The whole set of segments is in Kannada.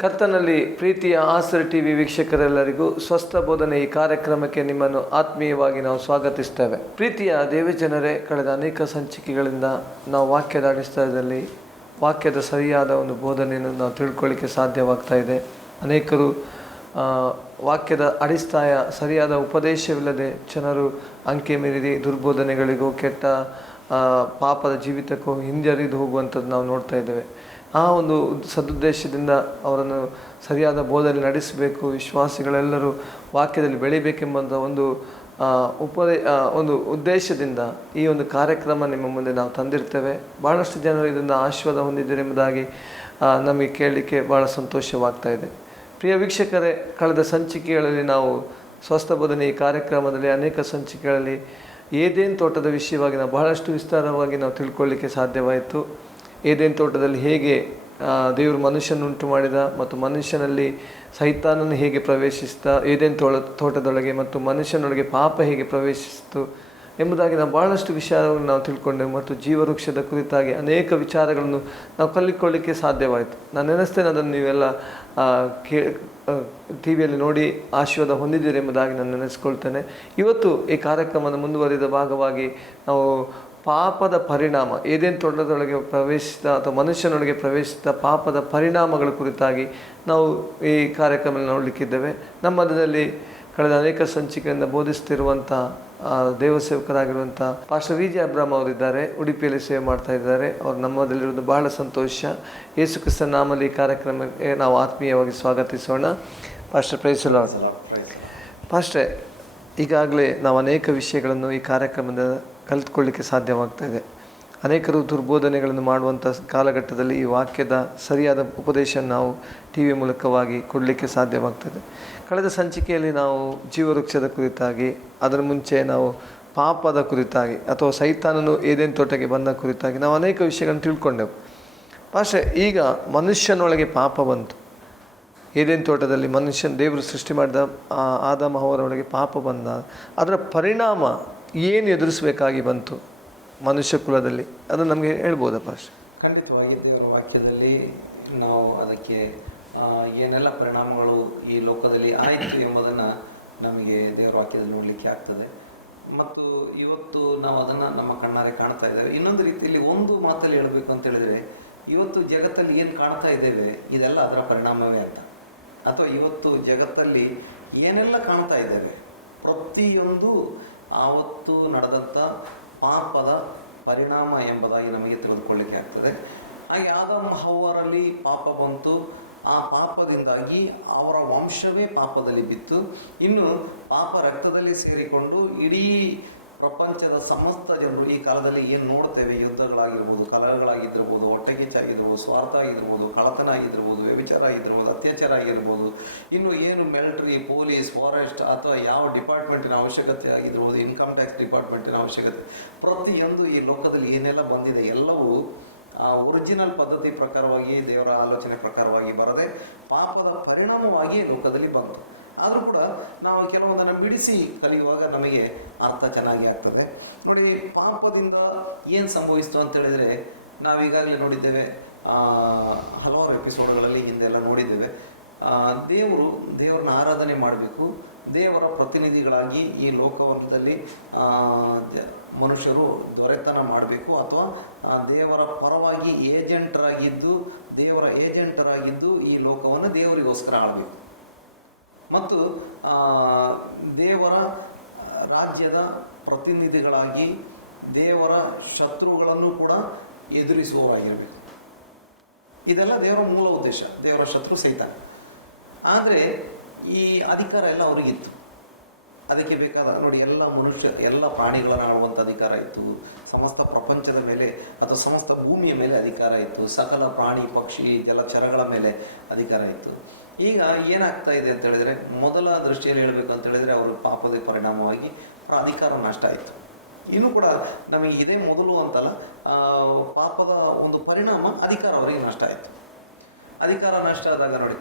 ಕರ್ತನಲ್ಲಿ ಪ್ರೀತಿಯ ಆಸರ್ ಟಿವಿ ವೀಕ್ಷಕರೆಲ್ಲರಿಗೂ ಸ್ವಸ್ಥ ಬೋಧನೆ ಈ ಕಾರ್ಯಕ್ರಮಕ್ಕೆ ನಿಮ್ಮನ್ನು ಆತ್ಮೀಯವಾಗಿ ನಾವು ಸ್ವಾಗತಿಸ್ತೇವೆ. ಪ್ರೀತಿಯ ದೇವಜನರೇ, ಕಳೆದ ಅನೇಕ ಸಂಚಿಕೆಗಳಿಂದ ನಾವು ವಾಕ್ಯದ ಅಡಿಸ್ಥಳದಲ್ಲಿ ವಾಕ್ಯದ ಸರಿಯಾದ ಒಂದು ಬೋಧನೆಯನ್ನು ನಾವು ತಿಳ್ಕೊಳ್ಳಿಕ್ಕೆ ಸಾಧ್ಯವಾಗ್ತಾ ಇದೆ. ಅನೇಕರು ವಾಕ್ಯದ ಅಡಿಸ್ಥಾಯ ಸರಿಯಾದ ಉಪದೇಶವಿಲ್ಲದೆ ಜನರು ಅಂಕೆ ಮೀರಿ ದುರ್ಬೋಧನೆಗಳಿಗೂ ಕೆಟ್ಟ ಪಾಪದ ಜೀವಿತಕ್ಕೂ ಹಿಂಜರಿದು ಹೋಗುವಂಥದ್ದು ನಾವು ನೋಡ್ತಾ ಇದ್ದೇವೆ. ಆ ಒಂದು ಸದುದ್ದೇಶದಿಂದ ಅವರನ್ನು ಸರಿಯಾದ ಬೋಧನೆ ನಡೆಸಬೇಕು, ವಿಶ್ವಾಸಿಗಳೆಲ್ಲರೂ ವಾಕ್ಯದಲ್ಲಿ ಬೆಳಿಬೇಕೆಂಬಂಥ ಒಂದು ಉದ್ದೇಶದಿಂದ ಈ ಒಂದು ಕಾರ್ಯಕ್ರಮ ನಿಮ್ಮ ಮುಂದೆ ನಾವು ತಂದಿರ್ತೇವೆ. ಭಾಳಷ್ಟು ಜನರು ಇದನ್ನು ಆಶೀರ್ವಾದ ಹೊಂದಿದ್ದೀರಿ ಎಂಬುದಾಗಿ ನಮಗೆ ಕೇಳಲಿಕ್ಕೆ ಭಾಳ ಸಂತೋಷವಾಗ್ತಾ ಇದೆ. ಪ್ರಿಯ ವೀಕ್ಷಕರೇ, ಕಳೆದ ಸಂಚಿಕೆಗಳಲ್ಲಿ ನಾವು ಸ್ವಸ್ಥ ಬೋಧನೆ ಈ ಕಾರ್ಯಕ್ರಮದಲ್ಲಿ ಅನೇಕ ಸಂಚಿಕೆಗಳಲ್ಲಿ ಏದೇನ್ ತೋಟದ ವಿಷಯವಾಗಿ ನಾವು ಬಹಳಷ್ಟು ವಿಸ್ತಾರವಾಗಿ ನಾವು ತಿಳ್ಕೊಳ್ಳಿಕ್ಕೆ ಸಾಧ್ಯವಾಯಿತು. ಏದೇನ್ ತೋಟದಲ್ಲಿ ಹೇಗೆ ದೇವರು ಮನುಷ್ಯನುಂಟು ಮಾಡಿದ ಮತ್ತು ಮನುಷ್ಯನಲ್ಲಿ ಸೈತಾನನ್ನು ಹೇಗೆ ಪ್ರವೇಶಿಸಿದ, ಏದೇನ್ ತೋಟದೊಳಗೆ ಮತ್ತು ಮನುಷ್ಯನೊಳಗೆ ಪಾಪ ಹೇಗೆ ಪ್ರವೇಶಿಸಿತು ಎಂಬುದಾಗಿ ನಾವು ಭಾಳಷ್ಟು ವಿಚಾರಗಳನ್ನು ನಾವು ತಿಳ್ಕೊಂಡೆವು. ಮತ್ತು ಜೀವವೃಕ್ಷದ ಕುರಿತಾಗಿ ಅನೇಕ ವಿಚಾರಗಳನ್ನು ನಾವು ಕಲಿಕೊಳ್ಳಿಕ್ಕೆ ಸಾಧ್ಯವಾಯಿತು. ನಾನು ನೆನೆಸ್ತೇನೆ ಅದನ್ನು ನೀವೆಲ್ಲ ಟಿ ವಿಯಲ್ಲಿ ನೋಡಿ ಆಶೀರ್ವಾದ ಹೊಂದಿದ್ದೀರಿ ಎಂಬುದಾಗಿ ನಾನು ನೆನೆಸ್ಕೊಳ್ತೇನೆ. ಇವತ್ತು ಈ ಕಾರ್ಯಕ್ರಮದ ಮುಂದುವರಿದ ಭಾಗವಾಗಿ ನಾವು ಪಾಪದ ಪರಿಣಾಮ, ಏದೇನ್ ತೋಟದೊಳಗೆ ಪ್ರವೇಶಿಸಿದ ಅಥವಾ ಮನುಷ್ಯನೊಳಗೆ ಪ್ರವೇಶಿಸಿದ ಪಾಪದ ಪರಿಣಾಮಗಳ ಕುರಿತಾಗಿ ನಾವು ಈ ಕಾರ್ಯಕ್ರಮದಲ್ಲಿ ನೋಡಲಿಕ್ಕಿದ್ದೇವೆ. ನಮ್ಮ ಮಧ್ಯದಲ್ಲಿ ಕಳೆದ ಅನೇಕ ಸಂಚಿಕೆಯಿಂದ ಬೋಧಿಸ್ತಿರುವಂಥ ದೇವಸೇವಕರಾಗಿರುವಂಥ ಪಾಸ್ಟರ್ ವಿ ಜೆ ಅಬ್ರಾಮ್ ಅವರಿದ್ದಾರೆ. ಉಡುಪಿಯಲ್ಲಿ ಸೇವೆ ಮಾಡ್ತಾ ಇದ್ದಾರೆ. ಅವರು ನಮ್ಮದಲ್ಲಿರೋದು ಬಹಳ ಸಂತೋಷ. ಯೇಸು ಕ್ರಿಸ್ತನ ನಾಮದಲ್ಲಿ ಈ ಕಾರ್ಯಕ್ರಮಕ್ಕೆ ನಾವು ಆತ್ಮೀಯವಾಗಿ ಸ್ವಾಗತಿಸೋಣ. Pastor praise the lord. ಪಾಸ್ಟ್ರೆ, ಈಗಾಗಲೇ ನಾವು ಅನೇಕ ವಿಷಯಗಳನ್ನು ಈ ಕಾರ್ಯಕ್ರಮದ ಕಲಿತ್ಕೊಳ್ಳಿಕ್ಕೆ ಸಾಧ್ಯವಾಗ್ತಾಯಿದೆ. ಅನೇಕರು ದುರ್ಬೋಧನೆಗಳನ್ನು ಮಾಡುವಂಥ ಕಾಲಘಟ್ಟದಲ್ಲಿ ಈ ವಾಕ್ಯದ ಸರಿಯಾದ ಉಪದೇಶ ನಾವು ಟಿ ವಿ ಮೂಲಕವಾಗಿ ಕೊಡಲಿಕ್ಕೆ ಸಾಧ್ಯವಾಗ್ತದೆ. ಕಳೆದ ಸಂಚಿಕೆಯಲ್ಲಿ ನಾವು ಜೀವವೃಕ್ಷದ ಕುರಿತಾಗಿ, ಅದರ ಮುಂಚೆ ನಾವು ಪಾಪದ ಕುರಿತಾಗಿ ಅಥವಾ ಸೈತಾನನು ಏದೇನ್ ತೋಟಕ್ಕೆ ಬಂದ ಕುರಿತಾಗಿ ನಾವು ಅನೇಕ ವಿಷಯಗಳನ್ನು ತಿಳ್ಕೊಂಡೆವು. ಭಾಷೆ, ಈಗ ಮನುಷ್ಯನೊಳಗೆ ಪಾಪ ಬಂತು. ಏದೇನ್ ತೋಟದಲ್ಲಿ ದೇವರು ಸೃಷ್ಟಿ ಮಾಡಿದ ಆದಾಮ ಹವ್ವರೊಳಗೆ ಪಾಪ ಬಂದ. ಅದರ ಪರಿಣಾಮ ಏನು ಎದುರಿಸಬೇಕಾಗಿ ಬಂತು ಮನುಷ್ಯ ಕುಲದಲ್ಲಿ, ಅದನ್ನು ನಮಗೆ ಹೇಳ್ಬೋದಾ ಪಾಸ್ಟರ್? ಖಂಡಿತವಾಗಿ ದೇವರ ವಾಕ್ಯದಲ್ಲಿ ನಾವು ಅದಕ್ಕೆ ಏನೆಲ್ಲ ಪರಿಣಾಮಗಳು ಈ ಲೋಕದಲ್ಲಿ ಆಯಿತು ಎಂಬುದನ್ನು ನಮಗೆ ದೇವರ ವಾಕ್ಯದಲ್ಲಿ ನೋಡಲಿಕ್ಕೆ ಆಗ್ತದೆ. ಮತ್ತು ಇವತ್ತು ನಾವು ಅದನ್ನು ನಮ್ಮ ಕಣ್ಣಾರೆ ಕಾಣ್ತಾ ಇದ್ದೇವೆ. ಇನ್ನೊಂದು ರೀತಿಯಲ್ಲಿ ಒಂದು ಮಾತಲ್ಲಿ ಹೇಳಬೇಕು ಅಂತ ಹೇಳಿದರೆ, ಇವತ್ತು ಜಗತ್ತಲ್ಲಿ ಏನು ಕಾಣ್ತಾ ಇದ್ದೇವೆ ಇದೆಲ್ಲ ಅದರ ಪರಿಣಾಮವೇ ಅಂತ. ಅಥವಾ ಇವತ್ತು ಜಗತ್ತಲ್ಲಿ ಏನೆಲ್ಲ ಕಾಣ್ತಾ ಇದ್ದೇವೆ ಪ್ರತಿಯೊಂದು ಆವತ್ತು ನಡೆದಂಥ ಪಾಪದ ಪರಿಣಾಮ ಎಂಬುದಾಗಿ ನಮಗೆ ತಿಳಿದುಕೊಳ್ಳಿಕ್ಕೆ ಆಗ್ತದೆ. ಹಾಗೆ ಆದಾಮ ಹವ್ವರಲ್ಲಿ ಪಾಪ ಬಂತು. ಆ ಪಾಪದಿಂದಾಗಿ ಅವರ ವಂಶವೇ ಪಾಪದಲ್ಲಿ ಬಿತ್ತು. ಇನ್ನು ಪಾಪ ರಕ್ತದಲ್ಲಿ ಸೇರಿಕೊಂಡು ಇಡೀ ಪ್ರಪಂಚದ ಸಮಸ್ತ ಜನರು ಈ ಕಾಲದಲ್ಲಿ ಏನು ನೋಡ್ತೇವೆ, ಯುದ್ಧಗಳಾಗಿರ್ಬೋದು, ಕಲಹಗಳಾಗಿದ್ದಿರ್ಬೋದು, ಹೊಟ್ಟೆಕಿಚ್ಚಾಗಿರ್ಬೋದು, ಸ್ವಾರ್ಥ ಆಗಿರ್ಬೋದು, ಕಳ್ಳತನ ಆಗಿರ್ಬೋದು, ವ್ಯಭಿಚಾರ ಆಗಿರ್ಬೋದು, ಅತ್ಯಾಚಾರ ಆಗಿರ್ಬೋದು, ಇನ್ನು ಏನು ಮಿಲಿಟರಿ, ಪೊಲೀಸ್, ಫಾರೆಸ್ಟ್ ಅಥವಾ ಯಾವ ಡಿಪಾರ್ಟ್ಮೆಂಟಿನ ಅವಶ್ಯಕತೆ ಆಗಿರ್ಬೋದು, ಇನ್ಕಮ್ ಟ್ಯಾಕ್ಸ್ ಡಿಪಾರ್ಟ್ಮೆಂಟಿನ ಅವಶ್ಯಕತೆ, ಪ್ರತಿಯೊಂದು ಈ ಲೋಕದಲ್ಲಿ ಏನೆಲ್ಲ ಬಂದಿದೆ ಎಲ್ಲವೂ ಆ ಒರಿಜಿನಲ್ ಪದ್ಧತಿ ಪ್ರಕಾರವಾಗಿ, ದೇವರ ಆಲೋಚನೆ ಪ್ರಕಾರವಾಗಿ ಬರದೆ ಪಾಪದ ಪರಿಣಾಮವಾಗಿ ಲೋಕದಲ್ಲಿ ಬಂತು. ಆದರೂ ಕೂಡ ನಾವು ಕೆಲವೊಂದನ್ನು ಬಿಡಿಸಿ ಕಲಿಯುವಾಗ ನಮಗೆ ಅರ್ಥ ಚೆನ್ನಾಗಿ ಆಗ್ತದೆ. ನೋಡಿ, ಪಾಪದಿಂದ ಏನು ಸಂಭವಿಸ್ತು ಅಂತ ಹೇಳಿದರೆ, ನಾವೀಗಾಗಲೇ ನೋಡಿದ್ದೇವೆ, ಹಲವಾರು ಎಪಿಸೋಡ್ಗಳಲ್ಲಿ ಹಿಂದೆಲ್ಲ ನೋಡಿದ್ದೇವೆ. ದೇವರನ್ನ ಆರಾಧನೆ ಮಾಡಬೇಕು, ದೇವರ ಪ್ರತಿನಿಧಿಗಳಾಗಿ ಈ ಲೋಕವರ್ಗದಲ್ಲಿ ಮನುಷ್ಯರು ದೊರೆತನ ಮಾಡಬೇಕು, ಅಥವಾ ದೇವರ ಪರವಾಗಿ ದೇವರ ಏಜೆಂಟರಾಗಿದ್ದು ಈ ಲೋಕವನ್ನು ದೇವರಿಗೋಸ್ಕರ ಆಳಬೇಕು ಮತ್ತು ದೇವರ ರಾಜ್ಯದ ಪ್ರತಿನಿಧಿಗಳಾಗಿ ದೇವರ ಶತ್ರುಗಳನ್ನು ಕೂಡ ಎದುರಿಸುವವರಾಗಿರಬೇಕು. ಇದೆಲ್ಲ ದೇವರ ಮೂಲ ಉದ್ದೇಶ. ದೇವರ ಶತ್ರು ಸೈತಾನ. ಆದರೆ ಈ ಅಧಿಕಾರ ಎಲ್ಲ ಅವರಿಗಿತ್ತು. ಅದಕ್ಕೆ ಬೇಕಾದ ನೋಡಿ, ಎಲ್ಲ ಪ್ರಾಣಿಗಳನ್ನು ಆಳುವಂಥ ಅಧಿಕಾರ ಇತ್ತು. ಸಮಸ್ತ ಪ್ರಪಂಚದ ಮೇಲೆ ಅಥವಾ ಸಮಸ್ತ ಭೂಮಿಯ ಮೇಲೆ ಅಧಿಕಾರ ಇತ್ತು. ಸಕಲ ಪ್ರಾಣಿ ಪಕ್ಷಿ ಜಲಚರಗಳ ಮೇಲೆ ಅಧಿಕಾರ ಇತ್ತು. ಈಗ ಏನಾಗ್ತಾ ಇದೆ ಅಂತ ಹೇಳಿದರೆ, ಮೊದಲ ದೃಷ್ಟಿಯಲ್ಲಿ ಹೇಳಬೇಕು ಅಂತ ಹೇಳಿದರೆ, ಅವರು ಪಾಪದ ಪರಿಣಾಮವಾಗಿ ಅಧಿಕಾರ ನಷ್ಟ ಆಯಿತು. ಇನ್ನೂ ಕೂಡ ನಮಗೆ ಇದೇ ಮೊದಲು ಅಂತಲ್ಲ, ಪಾಪದ ಒಂದು ಪರಿಣಾಮ ಅಧಿಕಾರ ಅವರಿಗೆ ನಷ್ಟ ಆಯಿತು. ಅಧಿಕಾರ ನಷ್ಟ ಆದಾಗ ನೋಡಿ,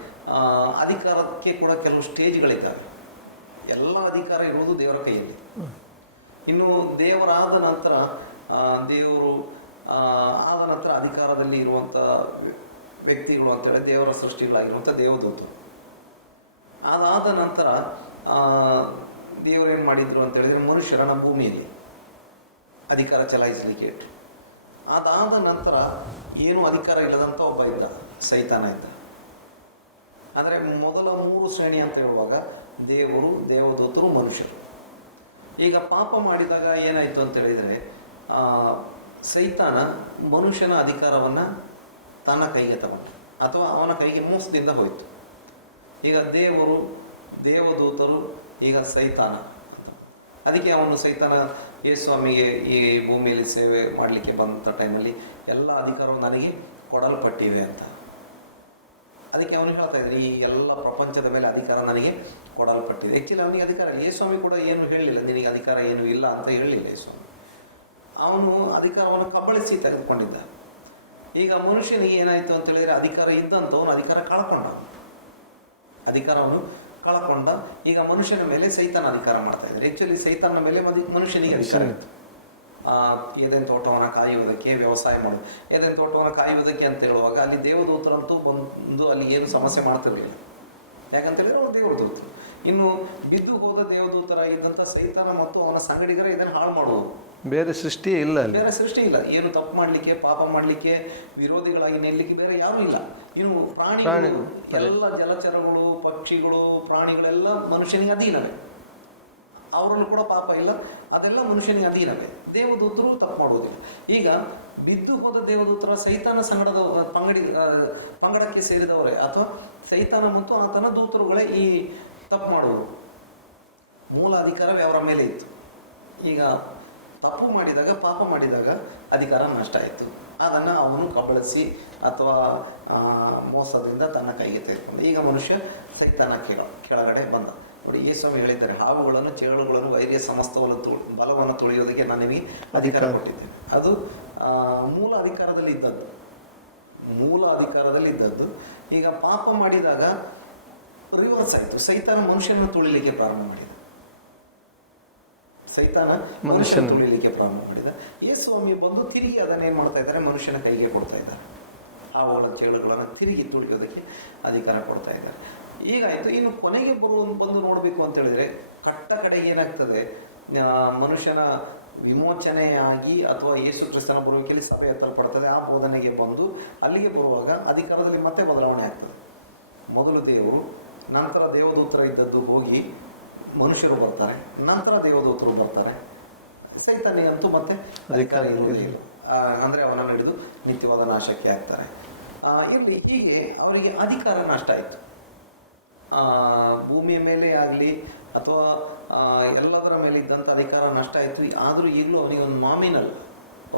ಅಧಿಕಾರಕ್ಕೆ ಕೂಡ ಕೆಲವು ಸ್ಟೇಜ್ಗಳಿದ್ದಾವೆ. ಎಲ್ಲ ಅಧಿಕಾರ ಇರುವುದು ದೇವರ ಕೈಯಲ್ಲಿ. ಇನ್ನು ದೇವರಾದ ನಂತರ ಅಧಿಕಾರದಲ್ಲಿ ಇರುವಂಥ ವ್ಯಕ್ತಿಗಳು ಅಂತೇಳಿ ದೇವರ ಸೃಷ್ಟಿಗಳಾಗಿರುವಂಥ ದೇವದೂತರು. ಅದಾದ ನಂತರ ದೇವರೇನು ಮಾಡಿದ್ರು ಅಂತ ಹೇಳಿದ್ರೆ ಮನುಷ್ಯರನ್ನ ಭೂಮಿಯಲ್ಲಿ ಅಧಿಕಾರ ಚಲಾಯಿಸಲಿಕ್ಕೆ ಇಟ್ಟರು. ಅದಾದ ನಂತರ ಏನು ಅಧಿಕಾರ ಇಲ್ಲದಂಥ ಒಬ್ಬ ಇದ್ದ, ಸೈತಾನ ಇದ್ದ. ಅಂದರೆ ಮೊದಲ 3 ಶ್ರೇಣಿ ಅಂತ ಹೇಳುವಾಗ ದೇವರು, ದೇವದೂತರು, ಮನುಷ್ಯರು. ಈಗ ಪಾಪ ಮಾಡಿದಾಗ ಏನಾಯಿತು ಅಂತ ಹೇಳಿದರೆ ಸೈತಾನ ಮನುಷ್ಯನ ಅಧಿಕಾರವನ್ನು ತನ್ನ ಕೈಗೆ ತಗೊಂಡು ಅಥವಾ ಅವನ ಕೈಗೆ ಮೋಸದಿಂದ ಹೋಯಿತು. ಈಗ ದೇವರು, ದೇವದೂತರು, ಈಗ ಸೈತಾನ. ಅದಕ್ಕೆ ಅವನು ಸೈತಾನ ಯೇಸುಸ್ವಾಮಿಗೆ ಈ ಭೂಮಿಯಲ್ಲಿ ಸೇವೆ ಮಾಡಲಿಕ್ಕೆ ಬಂದಂಥ ಟೈಮಲ್ಲಿ ಎಲ್ಲ ಅಧಿಕಾರವು ನನಗೆ ಕೊಡಲ್ಪಟ್ಟಿವೆ ಅಂತ. ಅದಕ್ಕೆ ಅವನು ಹೇಳ್ತಾ ಇದ್ದಾರೆ, ಈ ಎಲ್ಲ ಪ್ರಪಂಚದ ಮೇಲೆ ಅಧಿಕಾರ ನನಗೆ ಕೊಡಲ್ಪಟ್ಟಿದೆ. ಆ್ಯಕ್ಚುಲಿ ಅವನಿಗೆ ಅಧಿಕಾರ ಇಲ್ಲ. ಯೇಸುಸ್ವಾಮಿ ಕೂಡ ಏನು ಹೇಳಲಿಲ್ಲ, ನಿನಗೆ ಅಧಿಕಾರ ಏನು ಇಲ್ಲ ಅಂತ ಹೇಳಲಿಲ್ಲ ಯೇಸುಸ್ವಾಮಿ. ಅವನು ಅಧಿಕಾರವನ್ನು ಕಬಳಿಸಿ ತೆಗೆದುಕೊಂಡಿದ್ದ. ಈಗ ಮನುಷ್ಯನಿಗೆ ಏನಾಯಿತು ಅಂತ ಹೇಳಿದರೆ ಅಧಿಕಾರ ಇದ್ದಂಥವನು ಅಧಿಕಾರವನ್ನು ಕಳಕೊಂಡ. ಈಗ ಮನುಷ್ಯನ ಮೇಲೆ ಸೈತಾನ ಅಧಿಕಾರ ಮಾಡ್ತಾ ಇದ್ದಾರೆ. ಆ್ಯಕ್ಚುಲಿ ಸೈತಾನ ಮೇಲೆ ಮನುಷ್ಯನಿಗೆ ಅಧಿಕಾರ ಇತ್ತು. ಏದೇನು ತೋಟವನ್ನು ಕಾಯುವುದಕ್ಕೆ, ವ್ಯವಸಾಯ ಮಾಡೋದು. ಏದೇನು ತೋಟವನ್ನು ಕಾಯುವುದಕ್ಕೆ ಅಂತ ಹೇಳುವಾಗ ಅಲ್ಲಿ ದೇವದೂತರಂತೂ ಬಂದು ಅಲ್ಲಿ ಏನು ಸಮಸ್ಯೆ ಮಾಡ್ತಿರಲಿಲ್ಲ. ಯಾಕಂತ ಹೇಳಿದ್ರೆ ಅವರು ದೇವದೂತರು. ಇನ್ನು ಬಿದ್ದು ಹೋದ ದೇವದೂತರಾಗಿದ್ದಂಥ ಸೈತಾನ ಮತ್ತು ಅವನ ಸಂಗಡಿಗರ ಇದನ್ನು ಹಾಳು ಮಾಡುವುದು. ಬೇರೆ ಸೃಷ್ಟಿಯೇ ಇಲ್ಲ, ಬೇರೆ ಸೃಷ್ಟಿ ಇಲ್ಲ. ಏನು ತಪ್ಪು ಮಾಡಲಿಕ್ಕೆ, ಪಾಪ ಮಾಡಲಿಕ್ಕೆ, ವಿರೋಧಿಗಳಾಗಿ ನಿಲ್ಲಲಿಕ್ಕೆ ಬೇರೆ ಯಾರೂ ಇಲ್ಲ. ಇನ್ನು ಪ್ರಾಣಿಗಳು ಎಲ್ಲ, ಜಲಚರಗಳು, ಪಕ್ಷಿಗಳು, ಪ್ರಾಣಿಗಳೆಲ್ಲ ಮನುಷ್ಯನಿಗೆ ಅಧೀನವೇ. ಅವರಲ್ಲೂ ಕೂಡ ಪಾಪ ಇಲ್ಲ, ಅದೆಲ್ಲ ಮನುಷ್ಯನಿಗೆ ಅಧೀನವೇ. ದೇವದೂತರು ತಪ್ಪು ಮಾಡುವುದಿಲ್ಲ. ಈಗ ಬಿದ್ದು ಹೋದ ದೇವದೂತರ ಸೈತಾನ ಪಂಗಡಕ್ಕೆ ಸೇರಿದವರೇ ಅಥವಾ ಸೈತಾನ ಮತ್ತು ಆತನ ದೂತರುಗಳೇ ಈ ತಪ್ಪು ಮಾಡುವುದು. ಮೂಲ ಅಧಿಕಾರವೇ ಅವರ ಮೇಲೆ ಇತ್ತು. ಈಗ ತಪ್ಪು ಮಾಡಿದಾಗ, ಪಾಪ ಮಾಡಿದಾಗ ಅಧಿಕಾರ ನಷ್ಟ ಆಯಿತು. ಅದನ್ನು ಅವನು ಕಬಳಿಸಿ ಅಥವಾ ಮೋಸದಿಂದ ತನ್ನ ಕೈಗೆ ತೆಗೆದುಕೊಂಡ. ಈಗ ಮನುಷ್ಯ ಸೈತಾನ ಕೆಳಗಡೆ ಬಂದ. ನೋಡಿ, ಯೇಸುಸ್ವಾಮಿ ಹೇಳಿದ್ದಾರೆ, ಹಾವುಗಳನ್ನು, ಚೇಳುಗಳನ್ನು, ವೈರ್ಯ ಸಮಸ್ತವನ್ನು ಬಲವನ್ನು ತುಳಿಯೋದಕ್ಕೆ ನಾನು ನಿಮಗೆ ಅಧಿಕಾರ ಕೊಟ್ಟಿದ್ದೇನೆ. ಅದು ಮೂಲ ಅಧಿಕಾರದಲ್ಲಿ ಇದ್ದದ್ದು. ಈಗ ಪಾಪ ಮಾಡಿದಾಗ ರಿವರ್ಸ್ ಆಯಿತು. ಸೈತಾನ ಮನುಷ್ಯನ ತುಳಿಲಿಕ್ಕೆ ಪ್ರಾರಂಭ ಮಾಡಿದ. ಯೇಸುಸ್ವಾಮಿ ಬಂದು ತಿರುಗಿ ಅದನ್ನೇನು ಮಾಡ್ತಾ ಇದ್ದಾರೆ, ಮನುಷ್ಯನ ಕೈಗೆ ಕೊಡ್ತಾ ಇದ್ದಾರೆ. ಹಾವುಗಳ, ಚೇಳುಗಳನ್ನು ತಿರುಗಿ ತುಳಿಯೋದಕ್ಕೆ ಅಧಿಕಾರ ಕೊಡ್ತಾ ಇದ್ದಾರೆ. ಈಗಾಯಿತು. ಇನ್ನು ಕೊನೆಗೆ ಬಂದು ನೋಡಬೇಕು ಅಂತ ಹೇಳಿದ್ರೆ ಕಡೆಗೆ ಏನಾಗ್ತದೆ, ಮನುಷ್ಯನ ವಿಮೋಚನೆಯಾಗಿ ಅಥವಾ ಯೇಸು ಕ್ರಿಸ್ತನ ಬರುವಿಕೆಯಲ್ಲಿ ಸಭೆ ಎತ್ತಲ್ಪಡ್ತದೆ. ಆ ಬೋಧನೆಗೆ ಬಂದು ಅಲ್ಲಿಗೆ ಬರುವಾಗ ಅಧಿಕಾರದಲ್ಲಿ ಮತ್ತೆ ಬದಲಾವಣೆ ಆಗ್ತದೆ. ಮೊದಲು ದೇವರು, ನಂತರ ದೇವದೂತರ ಇದ್ದದ್ದು ಹೋಗಿ ಮನುಷ್ಯರು ಬರ್ತಾರೆ, ನಂತರ ದೇವದೂತರು ಬರ್ತಾರೆ. ಸೈತಾನಿಗಂತೂ ಮತ್ತೆ ಅಧಿಕಾರ ಇರುವುದಿಲ್ಲ. ಅಂದರೆ ಅವನನ್ನು ಹಿಡಿದು ನಿತ್ಯವಾದ ನಾಶಕ್ಕೆ ಆಗ್ತಾರೆ. ಇಲ್ಲಿ ಹೀಗೆ ಅವರಿಗೆ ಅಧಿಕಾರ ನಷ್ಟ ಆಯಿತು. ಭೂಮಿಯ ಮೇಲೆ ಆಗಲಿ ಅಥವಾ ಎಲ್ಲದರ ಮೇಲೆ ಇದ್ದಂಥ ಅಧಿಕಾರ ನಷ್ಟ ಆಯಿತು. ಆದರೂ ಈಗಲೂ ಅವನಿಗೆ ಒಂದು ನಾಮಿನಲ್,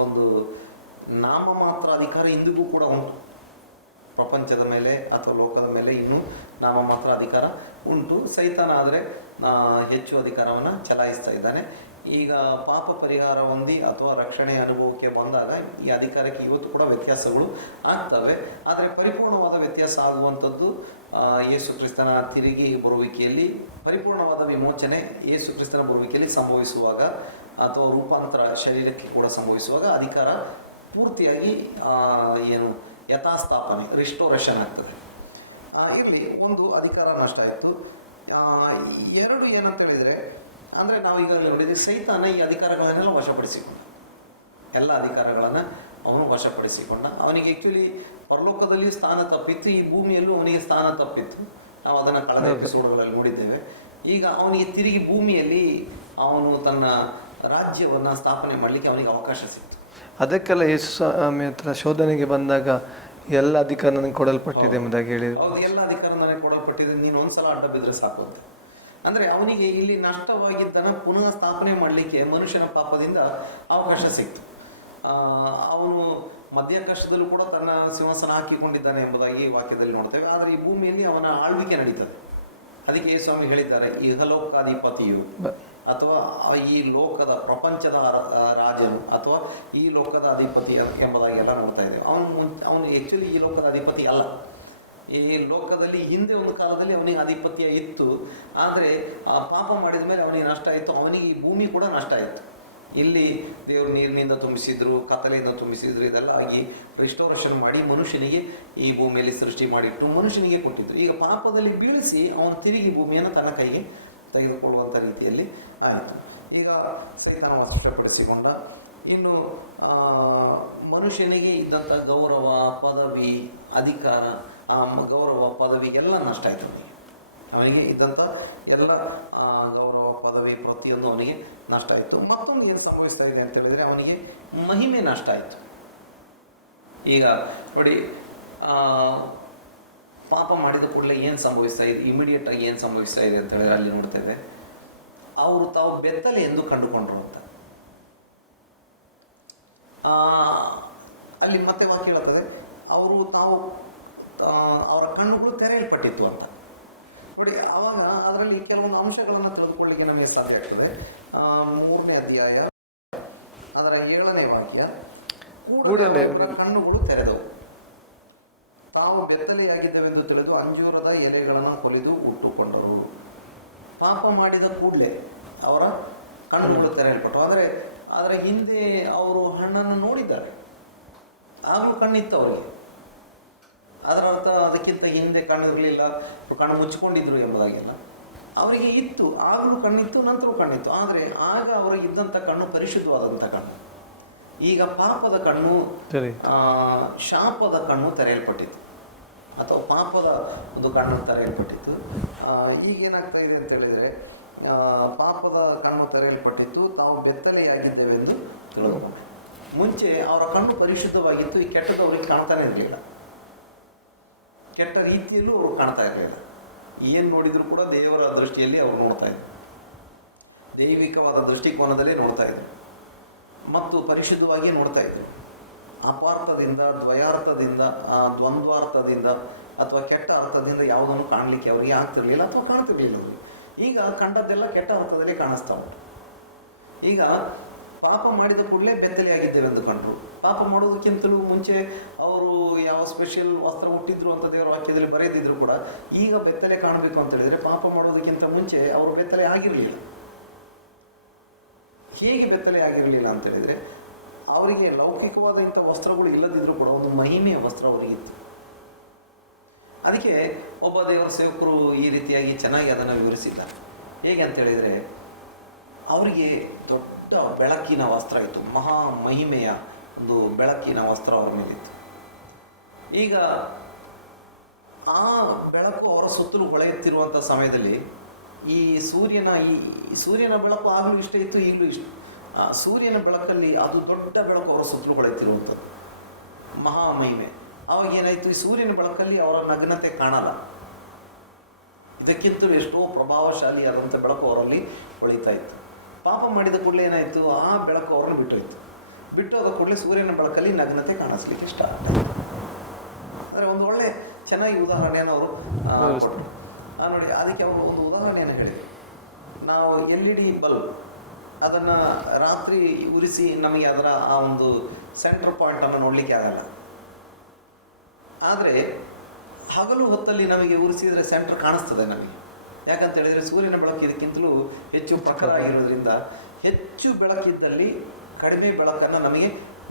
ಒಂದು ನಾಮ ಮಾತ್ರ ಅಧಿಕಾರ ಇಂದಿಗೂ ಕೂಡ ಉಂಟು. ಪ್ರಪಂಚದ ಮೇಲೆ ಅಥವಾ ಲೋಕದ ಮೇಲೆ ಇನ್ನೂ ನಾಮ ಮಾತ್ರ ಅಧಿಕಾರ ಉಂಟು. ಸೈತಾನ ಆದರೆ ಹೆಚ್ಚು ಅಧಿಕಾರವನ್ನು ಚಲಾಯಿಸ್ತಾ ಇದ್ದಾನೆ. ಈಗ ಪಾಪ ಪರಿಹಾರ ಹೊಂದಿ ಅಥವಾ ರಕ್ಷಣೆ ಅನುಭವಕ್ಕೆ ಬಂದಾಗ ಈ ಅಧಿಕಾರಕ್ಕೆ ಇವತ್ತು ಕೂಡ ವ್ಯತ್ಯಾಸಗಳು ಆಗ್ತವೆ. ಆದರೆ ಪರಿಪೂರ್ಣವಾದ ವ್ಯತ್ಯಾಸ ಆಗುವಂಥದ್ದು ಯೇಸು ಕ್ರಿಸ್ತನ ತಿರುಗಿ ಬರುವಿಕೆಯಲ್ಲಿ, ಪರಿಪೂರ್ಣವಾದ ವಿಮೋಚನೆ ಯೇಸು ಕ್ರಿಸ್ತನ ಬರುವಿಕೆಯಲ್ಲಿ ಸಂಭವಿಸುವಾಗ ಅಥವಾ ರೂಪಾಂತರ ಶರೀರಕ್ಕೆ ಕೂಡ ಸಂಭವಿಸುವಾಗ ಅಧಿಕಾರ ಪೂರ್ತಿಯಾಗಿ ಯಥಾಸ್ಥಾಪನೆ, ರಿಸ್ಟೋರೇಷನ್ ಆಗ್ತದೆ. ಇಲ್ಲಿ ಒಂದು ಅಧಿಕಾರ ನಷ್ಟ ಆಯಿತು. ಎರಡು ಏನಂತ ಹೇಳಿದರೆ, ಅಂದರೆ ನಾವು ಈಗಾಗಲೇ ನೋಡಿದ್ವಿ, ಸೈತಾನ ಈ ಅಧಿಕಾರಗಳನ್ನೆಲ್ಲ ವಶಪಡಿಸಿಕೊಂಡ. ಎಲ್ಲ ಅಧಿಕಾರಗಳನ್ನು ಅವನು ವಶಪಡಿಸಿಕೊಂಡ. ಅವನಿಗೆ ಆ್ಯಕ್ಚುಲಿ ಪರಲೋಕದಲ್ಲಿಯೂ ಸ್ಥಾನ ತಪ್ಪಿತ್ತು, ಈ ಭೂಮಿಯಲ್ಲೂ ಅವನಿಗೆ ಸ್ಥಾನ ತಪ್ಪಿತ್ತು. ನಾವು ಅದನ್ನು ಕಳೆದ ಎಪಿಸೋಡ್ಗಳಲ್ಲಿ ನೋಡಿದ್ದೇವೆ. ಈಗ ಅವನಿಗೆ ತಿರುಗಿ ಭೂಮಿಯಲ್ಲಿ ಅವನು ತನ್ನ ರಾಜ್ಯವನ್ನು ಸ್ಥಾಪನೆ ಮಾಡಲಿಕ್ಕೆ ಅವನಿಗೆ ಅವಕಾಶ ಸಿಕ್ತು. ಅದಕ್ಕೆಲ್ಲ ಯೇಸು ಸ್ವಾಮಿ ಹತ್ರ ಶೋಧನೆಗೆ ಬಂದಾಗ ಎಲ್ಲ ಅಧಿಕಾರ ನನಗೆ ಕೊಡಲ್ಪಟ್ಟಿದೆ ಎಂಬುದಾಗಿ ಹೇಳಿದ್ರು. ಹೌದು, ಎಲ್ಲ ಅಧಿಕಾರ ನನಗೆ ಕೊಡಲ್ಪಟ್ಟಿದೆ, ನೀನು ಒಂದ್ಸಲ ಅಡ್ಡ ಬಿದ್ದರೆ ಸಾಕು ಅಂತ. ಅಂದರೆ ಅವನಿಗೆ ಇಲ್ಲಿ ನಷ್ಟವಾಗಿದ್ದನ್ನು ಪುನಃ ಸ್ಥಾಪನೆ ಮಾಡಲಿಕ್ಕೆ ಮನುಷ್ಯನ ಪಾಪದಿಂದ ಅವಕಾಶ ಸಿಕ್ತು. ಅವನು ಮಧ್ಯಾಕಾಶದಲ್ಲೂ ಕೂಡ ತನ್ನ ಸಿಂಹಾಸನ ಹಾಕಿಕೊಂಡಿದ್ದಾನೆ ಎಂಬುದಾಗಿ ವಾಕ್ಯದಲ್ಲಿ ನೋಡ್ತೇವೆ. ಆದರೆ ಈ ಭೂಮಿಯಲ್ಲಿ ಅವನ ಆಳ್ವಿಕೆ ನಡೀತದೆ. ಅದಕ್ಕೆ ಸ್ವಾಮಿ ಹೇಳಿದ್ದಾರೆ, ಇಹಲೋಕಾಧಿಪತಿಯು ಅಥವಾ ಈ ಲೋಕದ ಪ್ರಪಂಚದ ರಾಜನು ಅಥವಾ ಈ ಲೋಕದ ಅಧಿಪತಿ ಎಂಬುದಾಗಿ ಎಲ್ಲ ನೋಡ್ತಾ ಇದ್ದೇವೆ. ಅವನು ಆ್ಯಕ್ಚುಲಿ ಈ ಲೋಕದ ಅಧಿಪತಿ ಅಲ್ಲ. ಈ ಲೋಕದಲ್ಲಿ ಹಿಂದೆ ಒಂದು ಕಾಲದಲ್ಲಿ ಅವನಿಗೆ ಆಧಿಪತ್ಯ ಇತ್ತು. ಆದರೆ ಆ ಪಾಪ ಮಾಡಿದ ಮೇಲೆ ಅವನಿಗೆ ನಷ್ಟ ಆಯಿತು. ಅವನಿಗೆ ಈ ಭೂಮಿ ಕೂಡ ನಷ್ಟ ಆಯಿತು. ಇಲ್ಲಿ ದೇವರು ನೀರಿನಿಂದ ತುಂಬಿಸಿದ್ರು, ಕತ್ತಲೆಯಿಂದ ತುಂಬಿಸಿದ್ರು, ಇದೆಲ್ಲ ಆಗಿ ರಿಸ್ಟೋರೇಷನ್ ಮಾಡಿ ಮನುಷ್ಯನಿಗೆ ಈ ಭೂಮಿಯಲ್ಲಿ ಸೃಷ್ಟಿ ಮಾಡಿಟ್ಟು ಮನುಷ್ಯನಿಗೆ ಕೊಟ್ಟಿದ್ರು. ಈಗ ಪಾಪದಲ್ಲಿ ಬೀಳಿಸಿ ಅವನು ತಿರುಗಿ ಭೂಮಿಯನ್ನು ತನ್ನ ಕೈಗೆ ತೆಗೆದುಕೊಳ್ಳುವಂಥ ರೀತಿಯಲ್ಲಿ ಆಯಿತು. ಈಗ ಸೈತಾನ ವಶಪಡಿಸಿಕೊಂಡ. ಇನ್ನು ಮನುಷ್ಯನಿಗೆ ಇದ್ದಂಥ ಗೌರವ, ಪದವಿ, ಅಧಿಕಾರ, ಗೌರವ, ಪದವಿ ಎಲ್ಲ ನಷ್ಟ ಆಯಿತು. ಅವನಿಗೆ ಇದ್ದಂಥ ಎಲ್ಲ ಗೌರವ, ಪದವಿ ಪ್ರತಿಯೊಂದು ಅವನಿಗೆ ನಷ್ಟ ಆಯಿತು. ಮತ್ತೊಂದು ಏನು ಸಂಭವಿಸ್ತಾ ಇದೆ ಅಂತ ಹೇಳಿದ್ರೆ ಅವನಿಗೆ ಮಹಿಮೆ ನಷ್ಟ ಆಯಿತು. ಈಗ ನೋಡಿ, ಪಾಪ ಮಾಡಿದ ಕೂಡಲೇ ಏನು ಸಂಭವಿಸ್ತಾ ಇದೆ, ಇಮಿಡಿಯೇಟ್ ಆಗಿ ಏನು ಸಂಭವಿಸ್ತಾ ಇದೆ ಅಂತ ಹೇಳಿದ್ರೆ ಅಲ್ಲಿ ನೋಡ್ತೇವೆ, ಅವರು ತಾವು ಬೆತ್ತಲೆ ಎಂದು ಕಂಡುಕೊಂಡ್ರು ಅಂತ. ಅಲ್ಲಿ ಮತ್ತೆ ವಾಕ್ಯ ಹೇಳ್ತದೆ, ಅವರು ತಾವು ಅವರ ಕಣ್ಣುಗಳು ತೆರೆಯಲ್ಪಟ್ಟಿತ್ತು ಅಂತ. ನೋಡಿ, ಆವಾಗ ಅದರಲ್ಲಿ ಕೆಲವೊಂದು ಅಂಶಗಳನ್ನು ತಿಳ್ಕೊಳ್ಳಿಕ್ಕೆ ನಮಗೆ ಸಾಧ್ಯ ಆಗ್ತದೆ. 3ನೇ ಅಧ್ಯಾಯ ಅದರ 7ನೇ ವಾಕ್ಯ, ಕೂಡಲೇ ಕಣ್ಣುಗಳು ತೆರೆದವು, ತಾವು ಬೆತ್ತಲೆಯಾಗಿದ್ದವೆಂದು ತಿಳಿದು ಅಂಜೂರದ ಎಲೆಗಳನ್ನು ಕೊಲಿದು ಉಟ್ಟುಕೊಂಡರು. ಪಾಪ ಮಾಡಿದ ಕೂಡಲೇ ಅವರ ಕಣ್ಣುಗಳು ತೆರೆಯಲ್ಪಟ್ಟವು. ಆದರೆ ಹಿಂದೆ ಅವರು ಹಣ್ಣನ್ನು ನೋಡಿದ್ದಾರೆ, ಆಗಲೂ ಕಣ್ಣಿತ್ತು ಅವರಿಗೆ. ಅದರ ಅರ್ಥ ಅದಕ್ಕಿಂತ ಹಿಂದೆ ಕಣ್ಣಿರಲಿಲ್ಲ, ಕಣ್ಣು ಮುಚ್ಚಿಕೊಂಡಿದ್ರು ಎಂಬುದಾಗಿಲ್ಲ. ಅವರಿಗೆ ಇತ್ತು, ಆಗಲೂ ಕಣ್ಣಿತ್ತು, ನಂತರ ಕಣ್ಣಿತ್ತು. ಆದರೆ ಆಗ ಅವರಿಗೆ ಇದ್ದಂಥ ಕಣ್ಣು ಪರಿಶುದ್ಧವಾದಂಥ ಕಣ್ಣು. ಈಗ ಪಾಪದ ಕಣ್ಣು, ಶಾಪದ ಕಣ್ಣು ತೆರೆಯಲ್ಪಟ್ಟಿತ್ತು, ಅಥವಾ ಪಾಪದ ಒಂದು ಕಣ್ಣು ತೆರೆಯಲ್ಪಟ್ಟಿತ್ತು. ಈಗೇನಾಗ್ತಾ ಇದೆ ಅಂತ ಹೇಳಿದರೆ, ಪಾಪದ ಕಣ್ಣು ತೆರೆಯಲ್ಪಟ್ಟಿತ್ತು, ತಾವು ಬೆತ್ತಲೆಯಾಗಿದ್ದೇವೆಂದು ತಿಳಿದುಕೊಂಡೆ. ಮುಂಚೆ ಅವರ ಕಣ್ಣು ಪರಿಶುದ್ಧವಾಗಿತ್ತು, ಈ ಕೆಟ್ಟದ್ದು ಅವ್ರಿಗೆ ಕಾಣ್ತಾನೆ ಇರಲಿಲ್ಲ, ಕೆಟ್ಟ ರೀತಿಯಲ್ಲೂ ಅವರು ಕಾಣ್ತಾ ಇರಲಿಲ್ಲ. ಏನು ನೋಡಿದ್ರು ಕೂಡ ದೇವರ ದೃಷ್ಟಿಯಲ್ಲಿ ಅವರು ನೋಡ್ತಾ ಇದ್ರು, ದೈವಿಕವಾದ ದೃಷ್ಟಿಕೋನದಲ್ಲೇ ನೋಡ್ತಾ ಇದ್ರು ಮತ್ತು ಪರಿಶುದ್ಧವಾಗಿಯೇ ನೋಡ್ತಾ ಇದ್ರು. ಅಪಾರ್ಥದಿಂದ, ದ್ವಯಾರ್ಥದಿಂದ, ದ್ವಂದ್ವಾರ್ಥದಿಂದ ಅಥವಾ ಕೆಟ್ಟ ಅರ್ಥದಿಂದ ಯಾವುದನ್ನು ಕಾಣಲಿಕ್ಕೆ ಅವರಿಗೆ ಆಗ್ತಿರ್ಲಿಲ್ಲ ಅಥವಾ ಕಾಣ್ತಿರ್ಲಿಲ್ಲ. ಈಗ ಕಂಡದ್ದೆಲ್ಲ ಕೆಟ್ಟ ಅರ್ಥದಲ್ಲಿ ಕಾಣಿಸ್ತಾ ಉಂಟು. ಈಗ ಪಾಪ ಮಾಡಿದ ಕೂಡಲೇ ಬೆತ್ತಲೆಯಾಗಿದ್ದೇವೆ ಎಂದು ಕಂಡ್ರು. ಪಾಪ ಮಾಡೋದಕ್ಕಿಂತಲೂ ಮುಂಚೆ ಅವರು ಯಾವ ಸ್ಪೆಷಲ್ ವಸ್ತ್ರ ಹುಟ್ಟಿದ್ರು ಅಂತ ದೇವರ ವಾಕ್ಯದಲ್ಲಿ ಬರೆದಿದ್ರು ಕೂಡ, ಈಗ ಬೆತ್ತಲೆ ಕಾಣಬೇಕು ಅಂತ ಹೇಳಿದ್ರೆ ಪಾಪ ಮಾಡೋದಕ್ಕಿಂತ ಮುಂಚೆ ಅವರು ಬೆತ್ತಲೆ ಆಗಿರಲಿಲ್ಲ. ಹೇಗೆ ಬೆತ್ತಲೆ ಆಗಿರಲಿಲ್ಲ ಅಂತ ಹೇಳಿದ್ರೆ, ಅವರಿಗೆ ಲೌಕಿಕವಾದ ಇಂಥ ವಸ್ತ್ರಗಳು ಇಲ್ಲದಿದ್ರು ಕೂಡ ಒಂದು ಮಹಿಮೆಯ ವಸ್ತ್ರ ಅವರಿಗಿತ್ತು. ಅದಕ್ಕೆ ಒಬ್ಬ ದೇವರ ಸೇವಕರು ಈ ರೀತಿಯಾಗಿ ಚೆನ್ನಾಗಿ ಅದನ್ನು ವಿವರಿಸಿಲ್ಲ. ಹೇಗೆ ಅಂತ ಹೇಳಿದರೆ, ಅವರಿಗೆ ದೊಡ್ಡ ಬೆಳಕಿನ ವಸ್ತ್ರ ಇತ್ತು, ಮಹಾ ಮಹಿಮೆಯ ಒಂದು ಬೆಳಕಿನ ವಸ್ತ್ರ ಅವರ ಮೇಲಿತ್ತು. ಈಗ ಆ ಬೆಳಕು ಅವರ ಸುತ್ತಲೂ ಹೊಳೆಯುತ್ತಿರುವಂಥ ಸಮಯದಲ್ಲಿ ಈ ಸೂರ್ಯನ ಬೆಳಕು ಆಗಲೂ ಇಷ್ಟ ಇತ್ತು, ಈಗಲೂ ಇಷ್ಟ. ಸೂರ್ಯನ ಬೆಳಕಲ್ಲಿ ಅದು ದೊಡ್ಡ ಬೆಳಕು ಅವರ ಸುತ್ತಲೂ ಹೊಳೆಯುತ್ತಿರುವಂಥದ್ದು, ಮಹಾ ಮಹಿಮೆ. ಆವಾಗ ಏನಾಯಿತು, ಈ ಸೂರ್ಯನ ಬೆಳಕಲ್ಲಿ ಅವರ ನಗ್ನತೆ ಕಾಣಲ್ಲ. ಇದಕ್ಕಿಂತಲೂ ಎಷ್ಟೋ ಪ್ರಭಾವಶಾಲಿಯಾದಂಥ ಬೆಳಕು ಅವರಲ್ಲಿ ಹೊಳಿತಾ ಇತ್ತು. ಪಾಪ ಮಾಡಿದ ಕೂಡಲೇ ಏನಾಯಿತು, ಆ ಬೆಳಕು ಅವರನ್ನು ಬಿಟ್ಟೋಯ್ತು. ಬಿಟ್ಟೋದ ಕೂಡಲೇ ಸೂರ್ಯನ ಬೆಳಕಲ್ಲಿ ನಗ್ನತೆ ಕಾಣಿಸ್ಲಿಕ್ಕೆ ಸ್ಟಾರ್ಟ್. ಅಂದರೆ ಒಂದು ಒಳ್ಳೆ ಚೆನ್ನಾಗಿ ಉದಾಹರಣೆಯನ್ನು ಅವರು ಕೊಟ್ಟರು. ನೋಡಿ, ಅದಕ್ಕೆ ಅವರು ಒಂದು ಉದಾಹರಣೆಯನ್ನು ಹೇಳಿದರು. ನಾವು LED ಬಲ್ಬ್ ಅದನ್ನು ರಾತ್ರಿ ಉರಿಸಿ ನಮಗೆ ಅದರ ಆ ಒಂದು ಸೆಂಟ್ರ್ ಪಾಯಿಂಟನ್ನು ನೋಡಲಿಕ್ಕೆ ಆಗಲ್ಲ. ಆದರೆ ಹಗಲು ಹೊತ್ತಲ್ಲಿ ನಮಗೆ ಉರಿಸಿದರೆ ಸೆಂಟ್ರ್ ಕಾಣಿಸ್ತದೆ ನಮಗೆ. ಯಾಕಂತ ಹೇಳಿದರೆ ಸೂರ್ಯನ ಬೆಳಕು ಇದಕ್ಕಿಂತಲೂ ಹೆಚ್ಚು ಪ್ರಖರ ಆಗಿರೋದ್ರಿಂದ ಹೆಚ್ಚು ಬೆಳಕಿದ್ದಲ್ಲಿ ಕಡಿಮೆ ಬೆಳಕನ್ನು ನಮಗೆ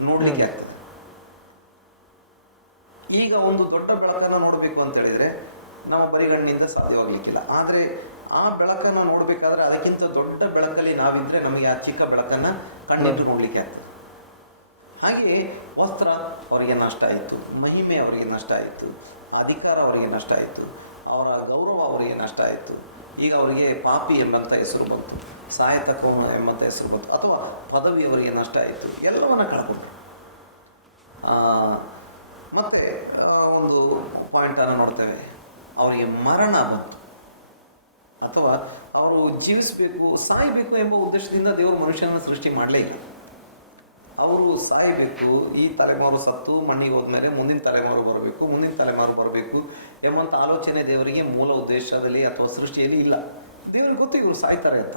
ನೋಡಲಿಕ್ಕೆ ಆಗ್ತದೆ. ಈಗ ಒಂದು ದೊಡ್ಡ ಬೆಳಕನ್ನು ನೋಡಬೇಕು ಅಂತ ಹೇಳಿದರೆ ನಮ್ಮ ಬರಿಗಣ್ಣಿಂದ ಸಾಧ್ಯವಾಗಲಿಕ್ಕಿಲ್ಲ. ಆದರೆ ಆ ಬೆಳಕನ್ನು ನೋಡಬೇಕಾದ್ರೆ ಅದಕ್ಕಿಂತ ದೊಡ್ಡ ಬೆಳಕಲ್ಲಿ ನಾವಿದ್ರೆ ನಮಗೆ ಆ ಚಿಕ್ಕ ಬೆಳಕನ್ನು ಕಣ್ಣಿಟ್ಟು ನೋಡಲಿಕ್ಕೆ ಆಗ್ತದೆ. ಹಾಗೆಯೇ ವಸ್ತ್ರ ಅವರಿಗೆ ನಷ್ಟ ಆಯಿತು, ಮಹಿಮೆ ಅವರಿಗೆ ನಷ್ಟ ಆಯಿತು, ಅಧಿಕಾರ ಅವರಿಗೆ ನಷ್ಟ ಆಯಿತು, ಅವರ ಗೌರವ ಅವರಿಗೆ ನಷ್ಟ ಆಯಿತು. ಈಗ ಅವರಿಗೆ ಪಾಪಿ ಎಂಬಂಥ ಹೆಸರು ಬಂತು, ಸಾಯತಕ್ಕವನು ಎಂಬಂಥ ಹೆಸರು ಬಂತು, ಅಥವಾ ಪದವಿ ಅವರಿಗೆ ನಷ್ಟ ಆಯಿತು, ಎಲ್ಲವನ್ನ ಕಳ್ಕೊಂಡ್ರು. ಮತ್ತೆ ಒಂದು ಪಾಯಿಂಟನ್ನು ನೋಡ್ತೇವೆ, ಅವರಿಗೆ ಮರಣ ಬಂತು. ಅಥವಾ ಅವರು ಜೀವಿಸಬೇಕು, ಸಾಯಬೇಕು ಎಂಬ ಉದ್ದೇಶದಿಂದ ದೇವರು ಮನುಷ್ಯನನ್ನು ಸೃಷ್ಟಿ ಮಾಡಲೇ ಇಲ್ಲ. ಅವರು ಸಾಯಬೇಕು, ಈ ತಲೆಮಾರು ಸತ್ತು ಮಣ್ಣಿಗೆ ಹೋದ್ಮೇಲೆ ಮುಂದಿನ ತಲೆಮಾರು ಬರಬೇಕು, ಮುಂದಿನ ತಲೆಮಾರು ಬರಬೇಕು ಎಂಬಂಥ ಆಲೋಚನೆ ದೇವರಿಗೆ ಮೂಲ ಉದ್ದೇಶದಲ್ಲಿ ಅಥವಾ ಸೃಷ್ಟಿಯಲ್ಲಿ ಇಲ್ಲ. ದೇವರಿಗೆ ಗೊತ್ತು ಇವರು ಸಾಯ್ತಾರೆ ಅಂತ.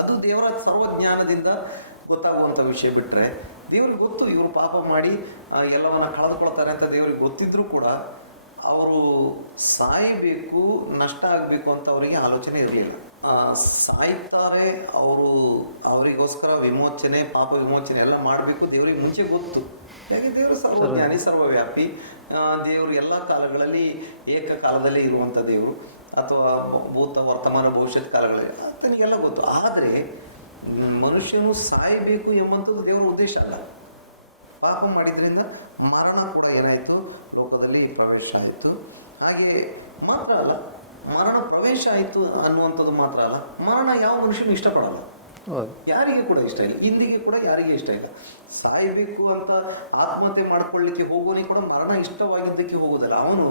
ಅದು ದೇವರ ಸರ್ವಜ್ಞಾನದಿಂದ ಗೊತ್ತಾಗುವಂಥ ವಿಷಯ. ಬಿಟ್ಟರೆ ದೇವ್ರಿಗೆ ಗೊತ್ತು ಇವರು ಪಾಪ ಮಾಡಿ ಎಲ್ಲವನ್ನ ಕಳೆದುಕೊಳ್ತಾರೆ ಅಂತ ದೇವರಿಗೆ ಗೊತ್ತಿದ್ರೂ ಕೂಡ ಅವರು ಸಾಯಬೇಕು, ನಷ್ಟ ಆಗಬೇಕು ಅಂತ ಅವರಿಗೆ ಆಲೋಚನೆ ಇರಲಿಲ್ಲ. ಸಾಯ್ತಾರೆ ಅವರು, ಅವರಿಗೋಸ್ಕರ ವಿಮೋಚನೆ, ಪಾಪ ವಿಮೋಚನೆ ಎಲ್ಲ ಮಾಡಬೇಕು ದೇವರಿಗೆ ಮುಂಚೆ ಗೊತ್ತು. ಯಾಕೆ ದೇವರು ಸರ್ವಜ್ಞಾನಿ, ಸರ್ವವ್ಯಾಪಿ, ದೇವರು ಎಲ್ಲ ಕಾಲಗಳಲ್ಲಿ ಏಕಕಾಲದಲ್ಲಿ ಇರುವಂಥ ದೇವರು, ಅಥವಾ ಭೂತ ವರ್ತಮಾನ ಭವಿಷ್ಯತ್ ಕಾಲಗಳಲ್ಲಿ ಆತನಿಗೆಲ್ಲ ಗೊತ್ತು. ಆದರೆ ಮನುಷ್ಯನು ಸಾಯಬೇಕು ಎಂಬಂಥದ್ದು ದೇವರ ಉದ್ದೇಶ ಅಲ್ಲ. ಪಾಪ ಮಾಡಿದ್ರಿಂದ ಮರಣ ಕೂಡ ಏನಾಯಿತು, ಲೋಕದಲ್ಲಿ ಪ್ರವೇಶ ಆಯಿತು. ಹಾಗೆ ಮಾತ್ರ ಅಲ್ಲ, ಮರಣ ಪ್ರವೇಶ ಆಯಿತು ಅನ್ನುವಂಥದ್ದು ಮಾತ್ರ ಅಲ್ಲ, ಮರಣ ಯಾವ ಮನುಷ್ಯನು ಇಷ್ಟಪಡಲ್ಲ, ಯಾರಿಗೆ ಕೂಡ ಇಷ್ಟ ಇಲ್ಲ. ಇಂದಿಗೆ ಕೂಡ ಯಾರಿಗೆ ಇಷ್ಟ ಇಲ್ಲ. ಸಾಯಬೇಕು ಅಂತ ಆತ್ಮಹತ್ಯೆ ಮಾಡ್ಕೊಳ್ಳಿಕ್ಕೆ ಹೋಗೋನಿಗೆ ಕೂಡ ಮರಣ ಇಷ್ಟವಾಗಿದ್ದಕ್ಕೆ ಹೋಗೋದಲ್ಲ, ಅವನು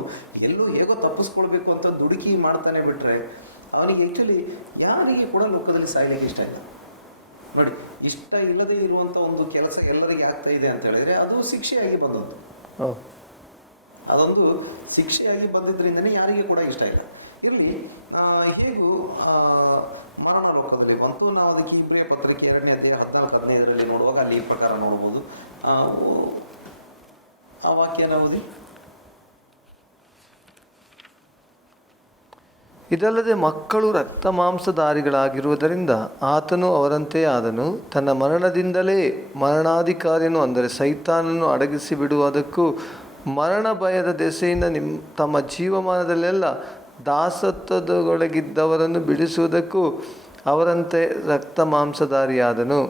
ಎಲ್ಲೋ ಹೇಗೋ ತಪ್ಪಿಸ್ಕೊಳ್ಬೇಕು ಅಂತ ದುಡುಕಿ ಮಾಡ್ತಾನೆ ಬಿಟ್ರೆ ಅವನಿಗೆ ಆ್ಯಕ್ಚುಲಿ ಯಾರಿಗೆ ಕೂಡ ಲೋಕದಲ್ಲಿ ಸಾಯಲಿಕ್ಕೆ ಇಷ್ಟ ಇಲ್ಲ. ನೋಡಿ, ಇಷ್ಟ ಇಲ್ಲದೆ ಇರುವಂಥ ಒಂದು ಕೆಲಸ ಎಲ್ಲರಿಗೆ ಆಗ್ತಾ ಇದೆ ಅಂತ ಹೇಳಿದ್ರೆ ಅದು ಶಿಕ್ಷೆಯಾಗಿ ಬಂದದ್ದು. ಅದೊಂದು ಶಿಕ್ಷೆಯಾಗಿ ಬಂದಿದ್ದರಿಂದನೇ ಯಾರಿಗೆ ಕೂಡ ಇಷ್ಟ ಇಲ್ಲ. ಇರಲಿ, ಹೇಗೂ ಮರಣ ಲೋಕದಲ್ಲಿ ಬಂತು. ನಾವು ಅದಕ್ಕೆ ಇಬ್ರಿಯ ಪತ್ರಿಕೆ 2ನೇ ಅಧ್ಯಾಯ 14-15 ನೋಡುವಾಗ ಅಲ್ಲಿ ಈ ಪ್ರಕಾರ ನೋಡ್ಬೋದು. ಆ ವಾಕ್ಯ ಓದಿ. ಇದಲ್ಲದೆ ಮಕ್ಕಳು ರಕ್ತ ಮಾಂಸಧಾರಿಗಳಾಗಿರುವುದರಿಂದ ಆತನು ಅವರಂತೆ ಆದನು. ತನ್ನ ಮರಣದಿಂದಲೇ ಮರಣಾಧಿಕಾರಿಯನ್ನು, ಅಂದರೆ ಸೈತಾನನ್ನು ಅಡಗಿಸಿ ಬಿಡುವುದಕ್ಕೂ ಮರಣ ಭಯದ ದೆಸೆಯಿಂದ ತಮ್ಮ ಜೀವಮಾನದಲ್ಲೆಲ್ಲ ದಾಸತ್ವದೊಳಗಿದ್ದವರನ್ನು ಬಿಡಿಸುವುದಕ್ಕೂ ಅವರಂತೆ ರಕ್ತ ಮಾಂಸಧಾರಿಯಾದನು.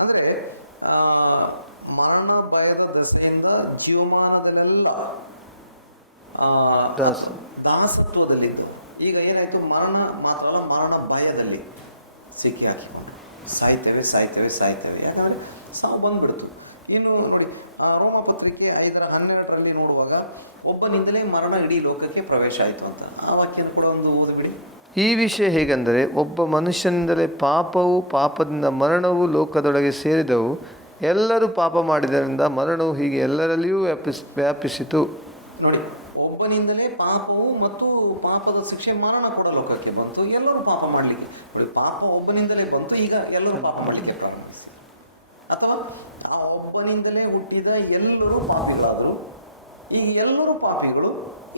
ಅಂದರೆ ಮರಣ ಭಯದ ದೆಸೆಯಿಂದ ಜೀವಮಾನದಲ್ಲೆಲ್ಲ ದಾಸತ್ವದಲ್ಲಿದ್ದು, ಈಗ ಏನಾಯ್ತು, ಮರಣ ಮಾತ್ರ ಅಲ್ಲ, ಮರಣ ಭಯದಲ್ಲಿ ಸಿಕ್ಕಿ ಹಾಕಿಕೊಂಡು ಸಾಯ್ತೇವೆ ಸಾಯ್ತೇವೆ ಸಾಯ್ತೇವೆ. ಯಾಕಂದರೆ ಸಾವು ಬಂದ್ಬಿಡ್ತು. ಇನ್ನು ನೋಡಿ, ರೋಮ ಪತ್ರಿಕೆ 5:12 ನೋಡುವಾಗ ಒಬ್ಬನಿಂದಲೇ ಮರಣ ಇಡೀ ಲೋಕಕ್ಕೆ ಪ್ರವೇಶ ಆಯಿತು ಅಂತ ಆ ವಾಕ್ಯ ಕೂಡ ಒಂದು ಓದಿಬಿಡಿ. ಈ ವಿಷಯ ಹೇಗೆಂದರೆ, ಒಬ್ಬ ಮನುಷ್ಯನಿಂದಲೇ ಪಾಪವು, ಪಾಪದಿಂದ ಮರಣವು ಲೋಕದೊಳಗೆ ಸೇರಿದವು. ಎಲ್ಲರೂ ಪಾಪ ಮಾಡಿದ್ದರಿಂದ ಮರಣವು ಹೀಗೆ ಎಲ್ಲರಲ್ಲಿಯೂ ವ್ಯಾಪಿಸಿತು. ನೋಡಿ, ಒಬ್ಬನಿಂದಲೇ ಪಾಪವು ಮತ್ತು ಪಾಪದ ಶಿಕ್ಷೆ ಮರಣ ಕೂಡ ಲೋಕಕ್ಕೆ ಬಂತು. ಎಲ್ಲರೂ ಪಾಪ ಮಾಡಲಿಕ್ಕೆ, ನೋಡಿ, ಪಾಪ ಒಬ್ಬನಿಂದಲೇ ಬಂತು, ಈಗ ಎಲ್ಲರೂ ಪಾಪ ಮಾಡಲಿಕ್ಕೆ ಪ್ರಾರಂಭಿಸಿ. ಅಥವಾ ಆ ಒಬ್ಬನಿಂದಲೇ ಹುಟ್ಟಿದ ಎಲ್ಲರೂ ಪಾಪಿಗಳಾದರು, ಈಗ ಎಲ್ಲರೂ ಪಾಪಿಗಳು,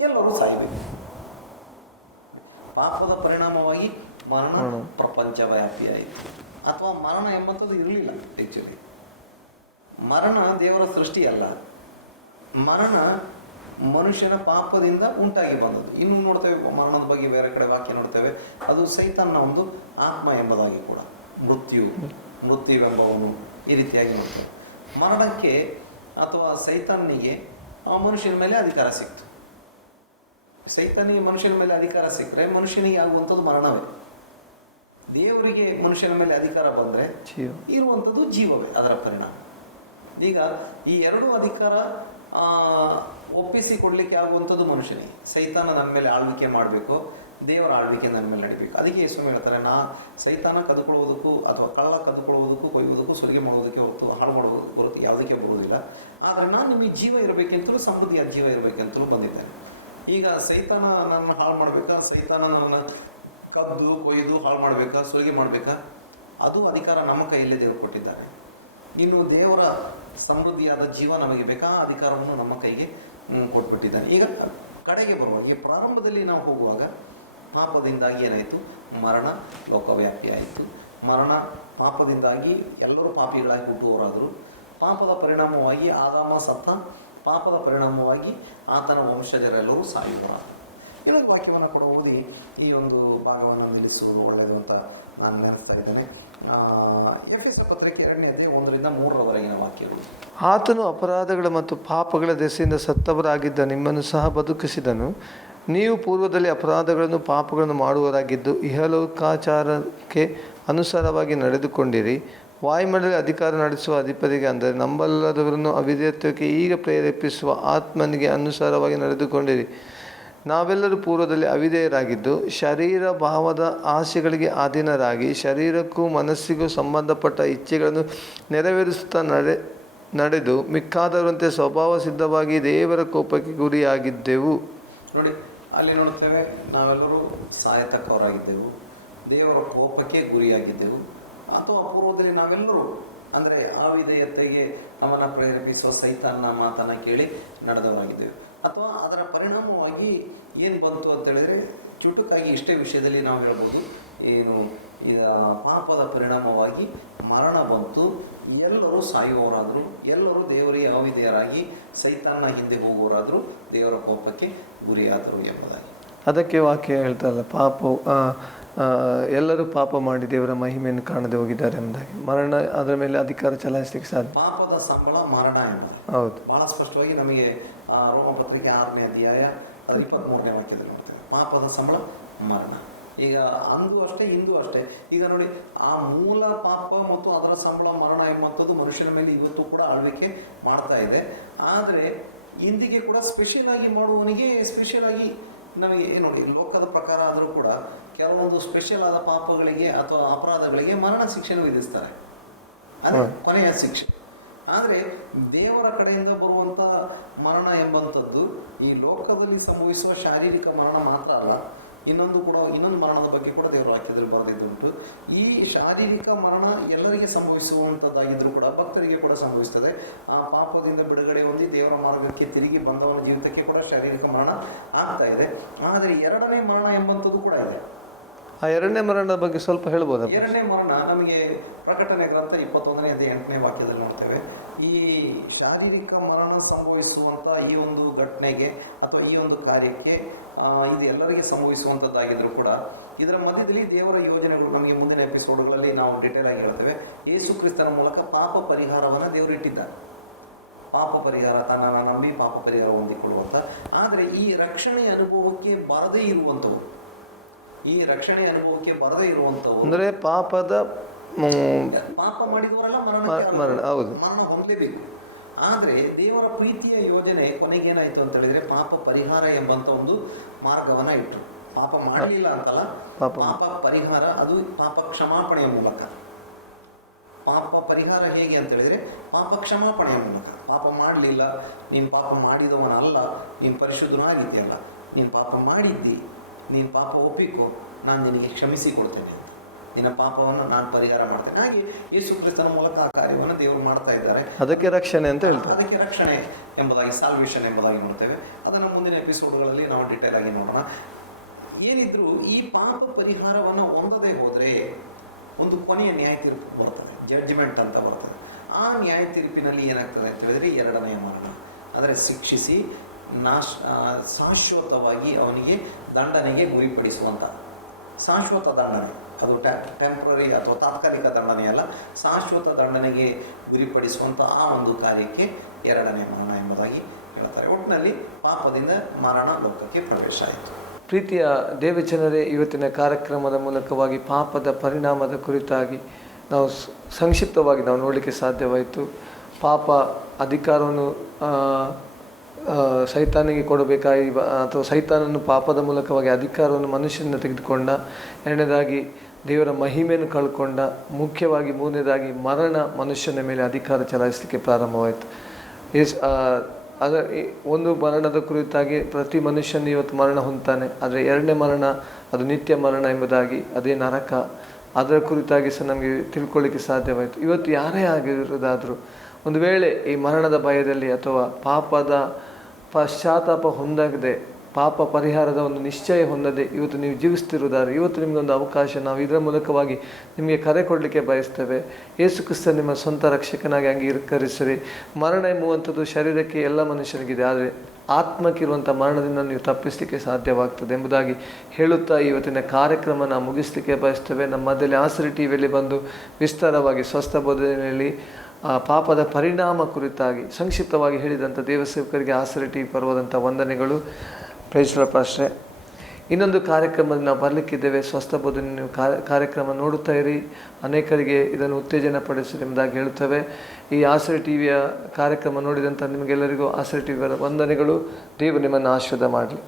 ಎಲ್ಲರೂ ಸಾಯಬೇಕು. ಪಾಪದ ಪರಿಣಾಮವಾಗಿ ಮರಣ ಪ್ರಪಂಚವ್ಯಾಪಿಯಾಯಿತು. ಅಥವಾ ಮರಣ ಎಂಬಂಥದ್ದು ಇರಲಿಲ್ಲ. ಆ್ಯಕ್ಚುಲಿ ಮರಣ ದೇವರ ಸೃಷ್ಟಿ ಅಲ್ಲ, ಮರಣ ಮನುಷ್ಯನ ಪಾಪದಿಂದ ಉಂಟಾಗಿ ಬಂದದ್ದು. ಇನ್ನು ನೋಡ್ತೇವೆ ಮರಣದ ಬಗ್ಗೆ ಬೇರೆ ಕಡೆ ವಾಕ್ಯ ನೋಡ್ತೇವೆ, ಅದು ಸೈತಾನ್ನ ಒಂದು ಆತ್ಮ ಎಂಬುದಾಗಿ ಕೂಡ, ಮೃತ್ಯುವೆಂಬವನು, ಈ ರೀತಿಯಾಗಿ ನೋಡ್ತೇವೆ. ಮರಣಕ್ಕೆ ಅಥವಾ ಸೈತಾನಿಗೆ ಮನುಷ್ಯನ ಮೇಲೆ ಅಧಿಕಾರ ಸಿಕ್ತು. ಸೈತಾನಿಗೆ ಮನುಷ್ಯನ ಮೇಲೆ ಅಧಿಕಾರ ಸಿಕ್ಕರೆ ಮನುಷ್ಯನಿಗೆ ಆಗುವಂಥದ್ದು ಮರಣವೇ. ದೇವರಿಗೆ ಮನುಷ್ಯನ ಮೇಲೆ ಅಧಿಕಾರ ಬಂದರೆ ಇರುವಂಥದ್ದು ಜೀವವೇ, ಅದರ ಪರಿಣಾಮ. ಈಗ ಈ ಎರಡೂ ಅಧಿಕಾರ ಒಪ್ಪಿಸಿಕೊಡ್ಲಿಕ್ಕೆ ಆಗುವಂಥದ್ದು ಮನುಷ್ಯನಿಗೆ. ಸೈತಾನ ನನ್ನ ಮೇಲೆ ಆಳ್ವಿಕೆ ಮಾಡಬೇಕು, ದೇವರ ಆಳ್ವಿಕೆ ನನ್ನ ಮೇಲೆ ನಡಿಬೇಕು. ಅದಕ್ಕೆ ಯೇಸು ಹೇಳ್ತಾರೆ, ಸೈತಾನ ಕದ್ಕೊಳ್ಳೋದಕ್ಕೂ ಅಥವಾ ಕಳ್ಳ ಕದ್ಕೊಳ್ಳೋದಕ್ಕೂ, ಕೊಯ್ಯೋದಕ್ಕೂ, ಸುಲಿಗೆ ಮಾಡೋದಕ್ಕೆ ಹೊರತು ಹಾಳು ಮಾಡೋದಕ್ಕೆ ಹೊರತು ಯಾವುದಕ್ಕೆ ಬರೋದಿಲ್ಲ. ಆದರೆ ನಾನು ನಿಮಗೆ ಜೀವ ಇರಬೇಕೆಂತಲೂ, ಸಮೃದ್ಧಿಯಾದ ಜೀವ ಇರಬೇಕೆಂತಲೂ ಬಂದಿದ್ದೇನೆ. ಈಗ ಸೈತಾನ ನನ್ನ ಹಾಳು ಮಾಡಬೇಕಾ, ಸೈತಾನ ನನ್ನ ಕದ್ದು ಕೊಯ್ದು ಹಾಳು ಮಾಡಬೇಕಾ, ಸುಲಿಗೆ ಮಾಡಬೇಕಾ, ಅದು ಅಧಿಕಾರ ನಮ್ಮ ಕೈಯಲ್ಲೇ ದೇವರು ಕೊಟ್ಟಿದ್ದಾನೆ. ಇನ್ನು ದೇವರ ಸಮೃದ್ಧಿಯಾದ ಜೀವ ನಮಗೆ ಬೇಕಾ, ಆ ಅಧಿಕಾರವನ್ನು ನಮ್ಮ ಕೈಗೆ ಕೊಟ್ಬಿಟ್ಟಿದ್ದಾನೆ. ಈಗ ಕಡೆಗೆ ಬರುವಾಗ, ಈ ಪ್ರಾರಂಭದಲ್ಲಿ ನಾವು ಹೋಗುವಾಗ ಪಾಪದಿಂದಾಗಿ ಏನಾಯಿತು, ಮರಣ ಲೋಕವ್ಯಾಪಿ ಆಯಿತು. ಮರಣ ಪಾಪದಿಂದಾಗಿ ಎಲ್ಲರೂ ಪಾಪಿಗಳಾಗಿ ಹುಟ್ಟುವವರಾದರು. ಪಾಪದ ಪರಿಣಾಮವಾಗಿ ಆದಾಮ ಸತ್ತ, ಪಾಪದ ಪರಿಣಾಮವಾಗಿ ಆತನ ವಂಶಜರೆಲ್ಲರೂ ಸಾಯುವರಾದರು. ಇನ್ನೊಂದು ವಾಕ್ಯವನ್ನು ಕೂಡ ಓದಿ ಈ ಒಂದು ಭಾಗವನ್ನು ನಿಲ್ಲಿಸುವುದು ಒಳ್ಳೆಯದು ಅಂತ ನಾನು ನೆನೆಸ್ತಾ ಇದ್ದೇನೆ. ಎಫೆಸ ಪತ್ರಿಕೆ 2ನೇ ಅಧ್ಯಾಯ 1-3 ವಾಕ್ಯಗಳು. ಆತನು ಅಪರಾಧಗಳ ಮತ್ತು ಪಾಪಗಳ ದೆಸೆಯಿಂದ ಸತ್ತವರಾಗಿದ್ದ ನಿಮ್ಮನ್ನು ಸಹ ಬದುಕಿಸಿದನು. ನೀವು ಪೂರ್ವದಲ್ಲಿ ಅಪರಾಧಗಳನ್ನು ಪಾಪಗಳನ್ನು ಮಾಡುವವರಾಗಿದ್ದು ಇಹಲೋಕಾಚಾರಕ್ಕೆ ಅನುಸಾರವಾಗಿ ನಡೆದುಕೊಂಡಿರಿ. ವಾಯುಮಂಡಲ ಅಧಿಕಾರ ನಡೆಸುವ ಅಧಿಪತಿಗೆ, ಅಂದರೆ ನಂಬಲ್ಲದವರನ್ನು ಅವಿಧೇಯತ್ವಕ್ಕೆ ಈಗ ಪ್ರೇರೇಪಿಸುವ ಆತ್ಮನಿಗೆ ಅನುಸಾರವಾಗಿ ನಡೆದುಕೊಂಡಿರಿ. ನಾವೆಲ್ಲರೂ ಪೂರ್ವದಲ್ಲಿ ಅವಿಧೇಯರಾಗಿದ್ದು ಶರೀರ ಭಾವದ ಆಸೆಗಳಿಗೆ ಅಧೀನರಾಗಿ ಶರೀರಕ್ಕೂ ಮನಸ್ಸಿಗೂ ಸಂಬಂಧಪಟ್ಟ ಇಚ್ಛೆಗಳನ್ನು ನೆರವೇರಿಸುತ್ತಾ ನಡೆದು ಮಿಕ್ಕಾದವರಂತೆ ಸ್ವಭಾವ ಸಿದ್ಧವಾಗಿ ದೇವರ ಕೋಪಕ್ಕೆ ಗುರಿಯಾಗಿದ್ದೆವು. ನೋಡಿ, ಅಲ್ಲಿ ನೋಡ್ತೇವೆ, ನಾವೆಲ್ಲರೂ ಸಾಯತಕ್ಕವರಾಗಿದ್ದೆವು, ದೇವರ ಕೋಪಕ್ಕೆ ಗುರಿಯಾಗಿದ್ದೆವು. ಅಥವಾ ಪೂರ್ವದಲ್ಲಿ ನಾವೆಲ್ಲರೂ, ಅಂದರೆ ಅವಿಧೇಯತೆಗೆ ನಮ್ಮನ್ನು ಪ್ರೇರೇಪಿಸುವ ಸೈತಾನ್ನ ಮಾತನ್ನು ಕೇಳಿ ನಡೆದವರಾಗಿದ್ದೆವು. ಅಥವಾ ಅದರ ಪರಿಣಾಮವಾಗಿ ಏನು ಬಂತು ಅಂತ ಹೇಳಿದ್ರೆ ಚುಟುಕಾಗಿ ಇಷ್ಟೇ ವಿಷಯದಲ್ಲಿ ನಾವು ಹೇಳ್ಬೋದು, ಏನು ಈಗ ಪಾಪದ ಪರಿಣಾಮವಾಗಿ ಮರಣ ಬಂತು, ಎಲ್ಲರೂ ಸಾಯುವವರಾದರು, ಎಲ್ಲರೂ ದೇವರಿಗೆ ಅವಿಧೇಯರಾಗಿ ಸೈತಾನ ಹಿಂದೆ ಹೋಗುವವರಾದರು, ದೇವರ ಕೋಪಕ್ಕೆ ಗುರಿಯಾದರು ಎಂಬುದಾಗಿ. ಅದಕ್ಕೆ ವಾಕ್ಯ ಹೇಳ್ತಾರಲ್ಲ, ಎಲ್ಲರೂ ಪಾಪ ಮಾಡಿ ದೇವರ ಮಹಿಮೆಯನ್ನು ಕಾಣದೆ ಹೋಗಿದ್ದಾರೆ ಎಂಬುದಾಗಿ. ಮರಣ ಅದರ ಮೇಲೆ ಅಧಿಕಾರ ಚಲಾಯಿಸಲಿಕ್ಕೆ ಸಾಧ್ಯ. ಪಾಪದ ಸಂಬಳ ಮರಣ ಎಂಬುದು ಹೌದು, ಬಹಳ ಸ್ಪಷ್ಟವಾಗಿ ನಮಗೆ ರೋಮಪತ್ರಿಕೆ 6ನೇ ಅಧ್ಯಾಯ 23ನೇ ವಾಕ್ಯದಲ್ಲಿ ನೋಡ್ತೇವೆ. ಪಾಪದ ಸಂಬಳ ಮರಣ. ಈಗ ಅಂದು ಅಷ್ಟೇ ಇಂದು ಅಷ್ಟೇ. ಈಗ ನೋಡಿ, ಆ ಮೂಲ ಪಾಪ ಮತ್ತು ಅದರ ಸಂಬಳ ಮರಣ ಎಂಬಂಥದ್ದು ಮನುಷ್ಯನ ಮೇಲೆ ಇವತ್ತು ಕೂಡ ಆಳ್ವಿಕೆ ಮಾಡ್ತಾ ಇದೆ. ಆದರೆ ಇಂದಿಗೆ ಕೂಡ ಸ್ಪೆಷಲ್ ಆಗಿ ಮಾಡುವವನಿಗೆ ಸ್ಪೆಷಲ್ ಆಗಿ ನಮಗೆ ನೋಡಿ, ಲೋಕದ ಪ್ರಕಾರ ಆದರೂ ಕೂಡ ಕೆಲವೊಂದು ಸ್ಪೆಷಲ್ ಆದ ಪಾಪಗಳಿಗೆ ಅಥವಾ ಅಪರಾಧಗಳಿಗೆ ಮರಣ ಶಿಕ್ಷೆಯನ್ನು ವಿಧಿಸ್ತಾರೆ, ಅಂದರೆ ಕೊನೆಯ ಶಿಕ್ಷೆ. ಆದರೆ ದೇವರ ಕಡೆಯಿಂದ ಬರುವಂಥ ಮರಣ ಎಂಬಂಥದ್ದು ಈ ಲೋಕದಲ್ಲಿ ಸಂಭವಿಸುವ ಶಾರೀರಿಕ ಮರಣ ಮಾತ್ರ ಅಲ್ಲ, ಇನ್ನೊಂದು ಮರಣದ ಬಗ್ಗೆ ಕೂಡ ದೇವರ ವಾಕ್ಯದಲ್ಲಿ ಬರೆದಿದ್ದುಂಟು. ಈ ಶಾರೀರಿಕ ಮರಣ ಎಲ್ಲರಿಗೆ ಸಂಭವಿಸುವಂಥದ್ದಾಗಿದ್ರೂ ಕೂಡ ಭಕ್ತರಿಗೆ ಕೂಡ ಸಂಭವಿಸ್ತದೆ. ಆ ಪಾಪದಿಂದ ಬಿಡುಗಡೆ ಹೊಂದಿ ದೇವರ ಮಾರ್ಗಕ್ಕೆ ತಿರುಗಿ ಬಂದವನ ಜೀವಿತಕ್ಕೆ ಕೂಡ ಶಾರೀರಿಕ ಮರಣ ಆಗ್ತಾ ಇದೆ. ಆದರೆ ಎರಡನೇ ಮರಣ ಎಂಬಂಥದ್ದು ಕೂಡ ಇದೆ. ಆ ಎರಡನೇ ಮರಣದ ಬಗ್ಗೆ ಸ್ವಲ್ಪ ಹೇಳ್ಬೋದ? ಎರಡನೇ ಮರಣ ನಮಗೆ ಪ್ರಕಟಣೆ ಗ್ರಂಥ 21ನೇ ಅಧ್ಯಾಯ 8ನೇ ವಾಕ್ಯದಲ್ಲಿ ನೋಡ್ತೇವೆ. ಈ ಶಾರೀರಿಕ ಮರಣ ಸಂಭವಿಸುವಂಥ ಈ ಒಂದು ಘಟನೆಗೆ ಅಥವಾ ಈ ಒಂದು ಕಾರ್ಯಕ್ಕೆ ಇದು ಎಲ್ಲರಿಗೆ ಸಂಭವಿಸುವಂಥದ್ದಾಗಿದ್ರು ಕೂಡ ಇದರ ಮಧ್ಯದಲ್ಲಿ ದೇವರ ಯೋಜನೆಗಳು ನಮಗೆ ಮುಂದಿನ ಎಪಿಸೋಡ್ಗಳಲ್ಲಿ ನಾವು ಡಿಟೇಲ್ ಆಗಿ ಹೇಳ್ತೇವೆ. ಯೇಸು ಕ್ರಿಸ್ತನ ಮೂಲಕ ಪಾಪ ಪರಿಹಾರವನ್ನು ದೇವರು ಇಟ್ಟಿದ್ದಾರೆ. ಪಾಪ ಪರಿಹಾರ, ತನ್ನನ್ನು ನಂಬಿ ಪಾಪ ಪರಿಹಾರ ಹೊಂದಿಕೊಳ್ಳುವಂಥ. ಆದರೆ ಈ ರಕ್ಷಣೆ ಅನುಭವಕ್ಕೆ ಬರದೇ ಇರುವಂಥವು, ಅಂದರೆ ಪಾಪ ಮಾಡಿದವರೆಲ್ಲ ಮರಣ ಹೊಂದಲೇಬೇಕು. ಆದರೆ ದೇವರ ಪ್ರೀತಿಯ ಯೋಜನೆ ಕೊನೆಗೇನಾಯ್ತು ಅಂತ ಹೇಳಿದ್ರೆ ಪಾಪ ಪರಿಹಾರ ಎಂಬಂತ ಒಂದು ಮಾರ್ಗವನ್ನ ಇಟ್ಟರು. ಪಾಪ ಮಾಡಲಿಲ್ಲ ಅಂತಲ್ಲ, ಪಾಪ ಪರಿಹಾರ, ಅದು ಪಾಪ ಕ್ಷಮಾಪಣೆಯ ಮೂಲಕ. ಪಾಪ ಪರಿಹಾರ ಹೇಗೆ ಅಂತ ಹೇಳಿದ್ರೆ ಪಾಪ ಕ್ಷಮಾಪಣೆಯ ಮೂಲಕ. ಪಾಪ ಮಾಡಲಿಲ್ಲ, ನೀನು ಪಾಪ ಮಾಡಿದವನಲ್ಲ, ನೀನು ಪರಿಶುದ್ಧನಾಗಿದೆಯಲ್ಲ, ನೀನು ಪಾಪ ಮಾಡಿದ್ದಿ, ನೀನು ಪಾಪ ಒಪ್ಪಿಕೋ, ನಾನು ನಿನಗೆ ಕ್ಷಮಿಸಿ ಕೊಡ್ತೇನೆ ಅಂತ, ನಿನ್ನ ಪಾಪವನ್ನು ನಾನು ಪರಿಹಾರ ಮಾಡ್ತೇನೆ. ಹಾಗೆ ಯೇಸು ಕ್ರಿಸ್ತನ ಮೂಲಕ ಆ ಕಾರ್ಯವನ್ನು ದೇವರು ಮಾಡ್ತಾ ಇದ್ದಾರೆ. ಅದಕ್ಕೆ ರಕ್ಷಣೆ ಅಂತ ಹೇಳ್ತಾರೆ. ಅದಕ್ಕೆ ರಕ್ಷಣೆ ಎಂಬುದಾಗಿ, ಸಾಲ್ವೇಷನ್ ಎಂಬುದಾಗಿ ನೋಡ್ತೇವೆ. ಅದನ್ನು ಮುಂದಿನ ಎಪಿಸೋಡ್ಗಳಲ್ಲಿ ನಾವು ಡಿಟೇಲ್ ಆಗಿ ನೋಡೋಣ. ಏನಿದ್ರು ಈ ಪಾಪ ಪರಿಹಾರವನ್ನು ಹೊಂದದೇ ಹೋದರೆ ಒಂದು ಕೊನೆಯ ನ್ಯಾಯ ತೀರ್ಪು ಬರ್ತದೆ, ಜಡ್ಜ್ಮೆಂಟ್ ಅಂತ ಬರ್ತದೆ. ಆ ನ್ಯಾಯ ತೀರ್ಪಿನಲ್ಲಿ ಏನಾಗ್ತದೆ ಅಂತ ಹೇಳಿದ್ರೆ ಎರಡನೆಯ ಮರಣ, ಅಂದರೆ ಶಿಕ್ಷಿಸಿ ಶಾಶ್ವತವಾಗಿ ಅವನಿಗೆ ದಂಡನೆಗೆ ಗುರಿಪಡಿಸುವಂಥ ಶಾಶ್ವತ ದಂಡನೆ. ಅದು ಟೆಂಪ್ರರಿ ಅಥವಾ ತಾತ್ಕಾಲಿಕ ದಂಡನೆ ಅಲ್ಲ, ಶಾಶ್ವತ ದಂಡನೆಗೆ ಗುರಿಪಡಿಸುವಂಥ ಆ ಒಂದು ಕಾರ್ಯಕ್ಕೆ ಎರಡನೇ ಮರಣ ಎಂಬುದಾಗಿ ಹೇಳ್ತಾರೆ. ಒಟ್ಟಿನಲ್ಲಿ ಪಾಪದಿಂದ ಮರಣ ಲೋಕಕ್ಕೆ ಪ್ರವೇಶ ಆಯಿತು. ಪ್ರೀತಿಯ ದೇವಜನರೇ, ಇವತ್ತಿನ ಕಾರ್ಯಕ್ರಮದ ಮೂಲಕವಾಗಿ ಪಾಪದ ಪರಿಣಾಮದ ಕುರಿತಾಗಿ ನಾವು ಸಂಕ್ಷಿಪ್ತವಾಗಿ ನಾವು ನೋಡಲಿಕ್ಕೆ ಸಾಧ್ಯವಾಯಿತು. ಪಾಪ ಅಧಿಕಾರವನ್ನು ಸೈತಾನಿಗೆ ಕೊಡಬೇಕಾಗಿ ಅಥವಾ ಸೈತಾನನ್ನು ಪಾಪದ ಮೂಲಕವಾಗಿ ಅಧಿಕಾರವನ್ನು ಮನುಷ್ಯನ ತೆಗೆದುಕೊಂಡ. ಎರಡನೇದಾಗಿ ದೇವರ ಮಹಿಮೆಯನ್ನು ಕಳ್ಕೊಂಡ. ಮುಖ್ಯವಾಗಿ ಮೂರನೇದಾಗಿ ಮರಣ ಮನುಷ್ಯನ ಮೇಲೆ ಅಧಿಕಾರ ಚಲಾಯಿಸಲಿಕ್ಕೆ ಪ್ರಾರಂಭವಾಯಿತು. ಒಂದು ಮರಣದ ಕುರಿತಾಗಿ ಪ್ರತಿ ಮನುಷ್ಯನು ಇವತ್ತು ಮರಣ ಹೊಂದ್ತಾನೆ. ಆದರೆ ಎರಡನೇ ಮರಣ ಅದು ನಿತ್ಯ ಮರಣ ಎಂಬುದಾಗಿ, ಅದೇ ನರಕ, ಅದರ ಕುರಿತಾಗಿ ಸಹ ನಮಗೆ ತಿಳ್ಕೊಳ್ಳಿಕ್ಕೆ ಸಾಧ್ಯವಾಯಿತು. ಇವತ್ತು ಯಾರೇ ಆಗಿರೋದಾದರೂ ಒಂದು ವೇಳೆ ಈ ಮರಣದ ಭಯದಲ್ಲಿ ಅಥವಾ ಪಾಪದ ಪಶ್ಚಾತ್ತಾಪ ಹೊಂದದೆ, ಪಾಪ ಪರಿಹಾರದ ಒಂದು ನಿಶ್ಚಯ ಹೊಂದದೆ ಇವತ್ತು ನೀವು ಜೀವಿಸ್ತಿರೋದಾದ್ರೆ ಇವತ್ತು ನಿಮಗೊಂದು ಅವಕಾಶ. ನಾವು ಇದರ ಮೂಲಕವಾಗಿ ನಿಮಗೆ ಕರೆ ಕೊಡಲಿಕ್ಕೆ ಬಯಸ್ತೇವೆ. ಯೇಸು ಕ್ರಿಸ್ತ ನಿಮ್ಮ ಸ್ವಂತ ರಕ್ಷಕನಾಗಿ ಅಂಗೀಕರಿಸಿರಿ. ಮರಣ ಎಂಬುವಂಥದ್ದು ಶರೀರಕ್ಕೆ ಎಲ್ಲ ಮನುಷ್ಯನಿಗಿದೆ, ಆದರೆ ಆತ್ಮಕ್ಕಿರುವಂಥ ಮರಣದಿಂದ ನೀವು ತಪ್ಪಿಸಲಿಕ್ಕೆ ಸಾಧ್ಯವಾಗ್ತದೆ ಎಂಬುದಾಗಿ ಹೇಳುತ್ತಾ ಇವತ್ತಿನ ಕಾರ್ಯಕ್ರಮ ನಾವು ಮುಗಿಸಲಿಕ್ಕೆ ಬಯಸ್ತೇವೆ. ನಮ್ಮ ಮಧ್ಯದಲ್ಲಿ ಆಸರೆ ಟಿವಿಯಲ್ಲಿ ಬಂದು ವಿಸ್ತಾರವಾಗಿ ಸ್ವಸ್ಥ ಬೋಧನೆಯಲ್ಲಿ ಪಾಪದ ಪರಿಣಾಮ ಕುರಿತಾಗಿ ಸಂಕ್ಷಿಪ್ತವಾಗಿ ಹೇಳಿದಂಥ ದೇವಸೇವಕರಿಗೆ ಆಸರೆ ಟಿವಿ ಪರವಾದಂಥ ವಂದನೆಗಳು. ಪ್ರೈಸ್ ಪಾಸ್ಟ್ರೆ, ಇನ್ನೊಂದು ಕಾರ್ಯಕ್ರಮದಲ್ಲಿ ನಾವು ಬರಲಿಕ್ಕಿದ್ದೇವೆ. ಸ್ವಸ್ಥ ಬೋಧನೆ ನೀವು ಕಾರ್ಯಕ್ರಮ ನೋಡುತ್ತಾ ಇರಿ, ಅನೇಕರಿಗೆ ಇದನ್ನು ಉತ್ತೇಜನ ಪಡಿಸಿ ಎಂಬುದಾಗಿ ಹೇಳುತ್ತೇವೆ. ಈ ಆಸರೆ ಟಿವಿಯ ಕಾರ್ಯಕ್ರಮ ನೋಡಿದಂಥ ನಿಮಗೆಲ್ಲರಿಗೂ ಆಸರೆ ಟಿವಿಯ ವಂದನೆಗಳು. ದೇವರು ನಿಮ್ಮನ್ನು ಆಶೀರ್ವಾದ ಮಾಡಲಿ.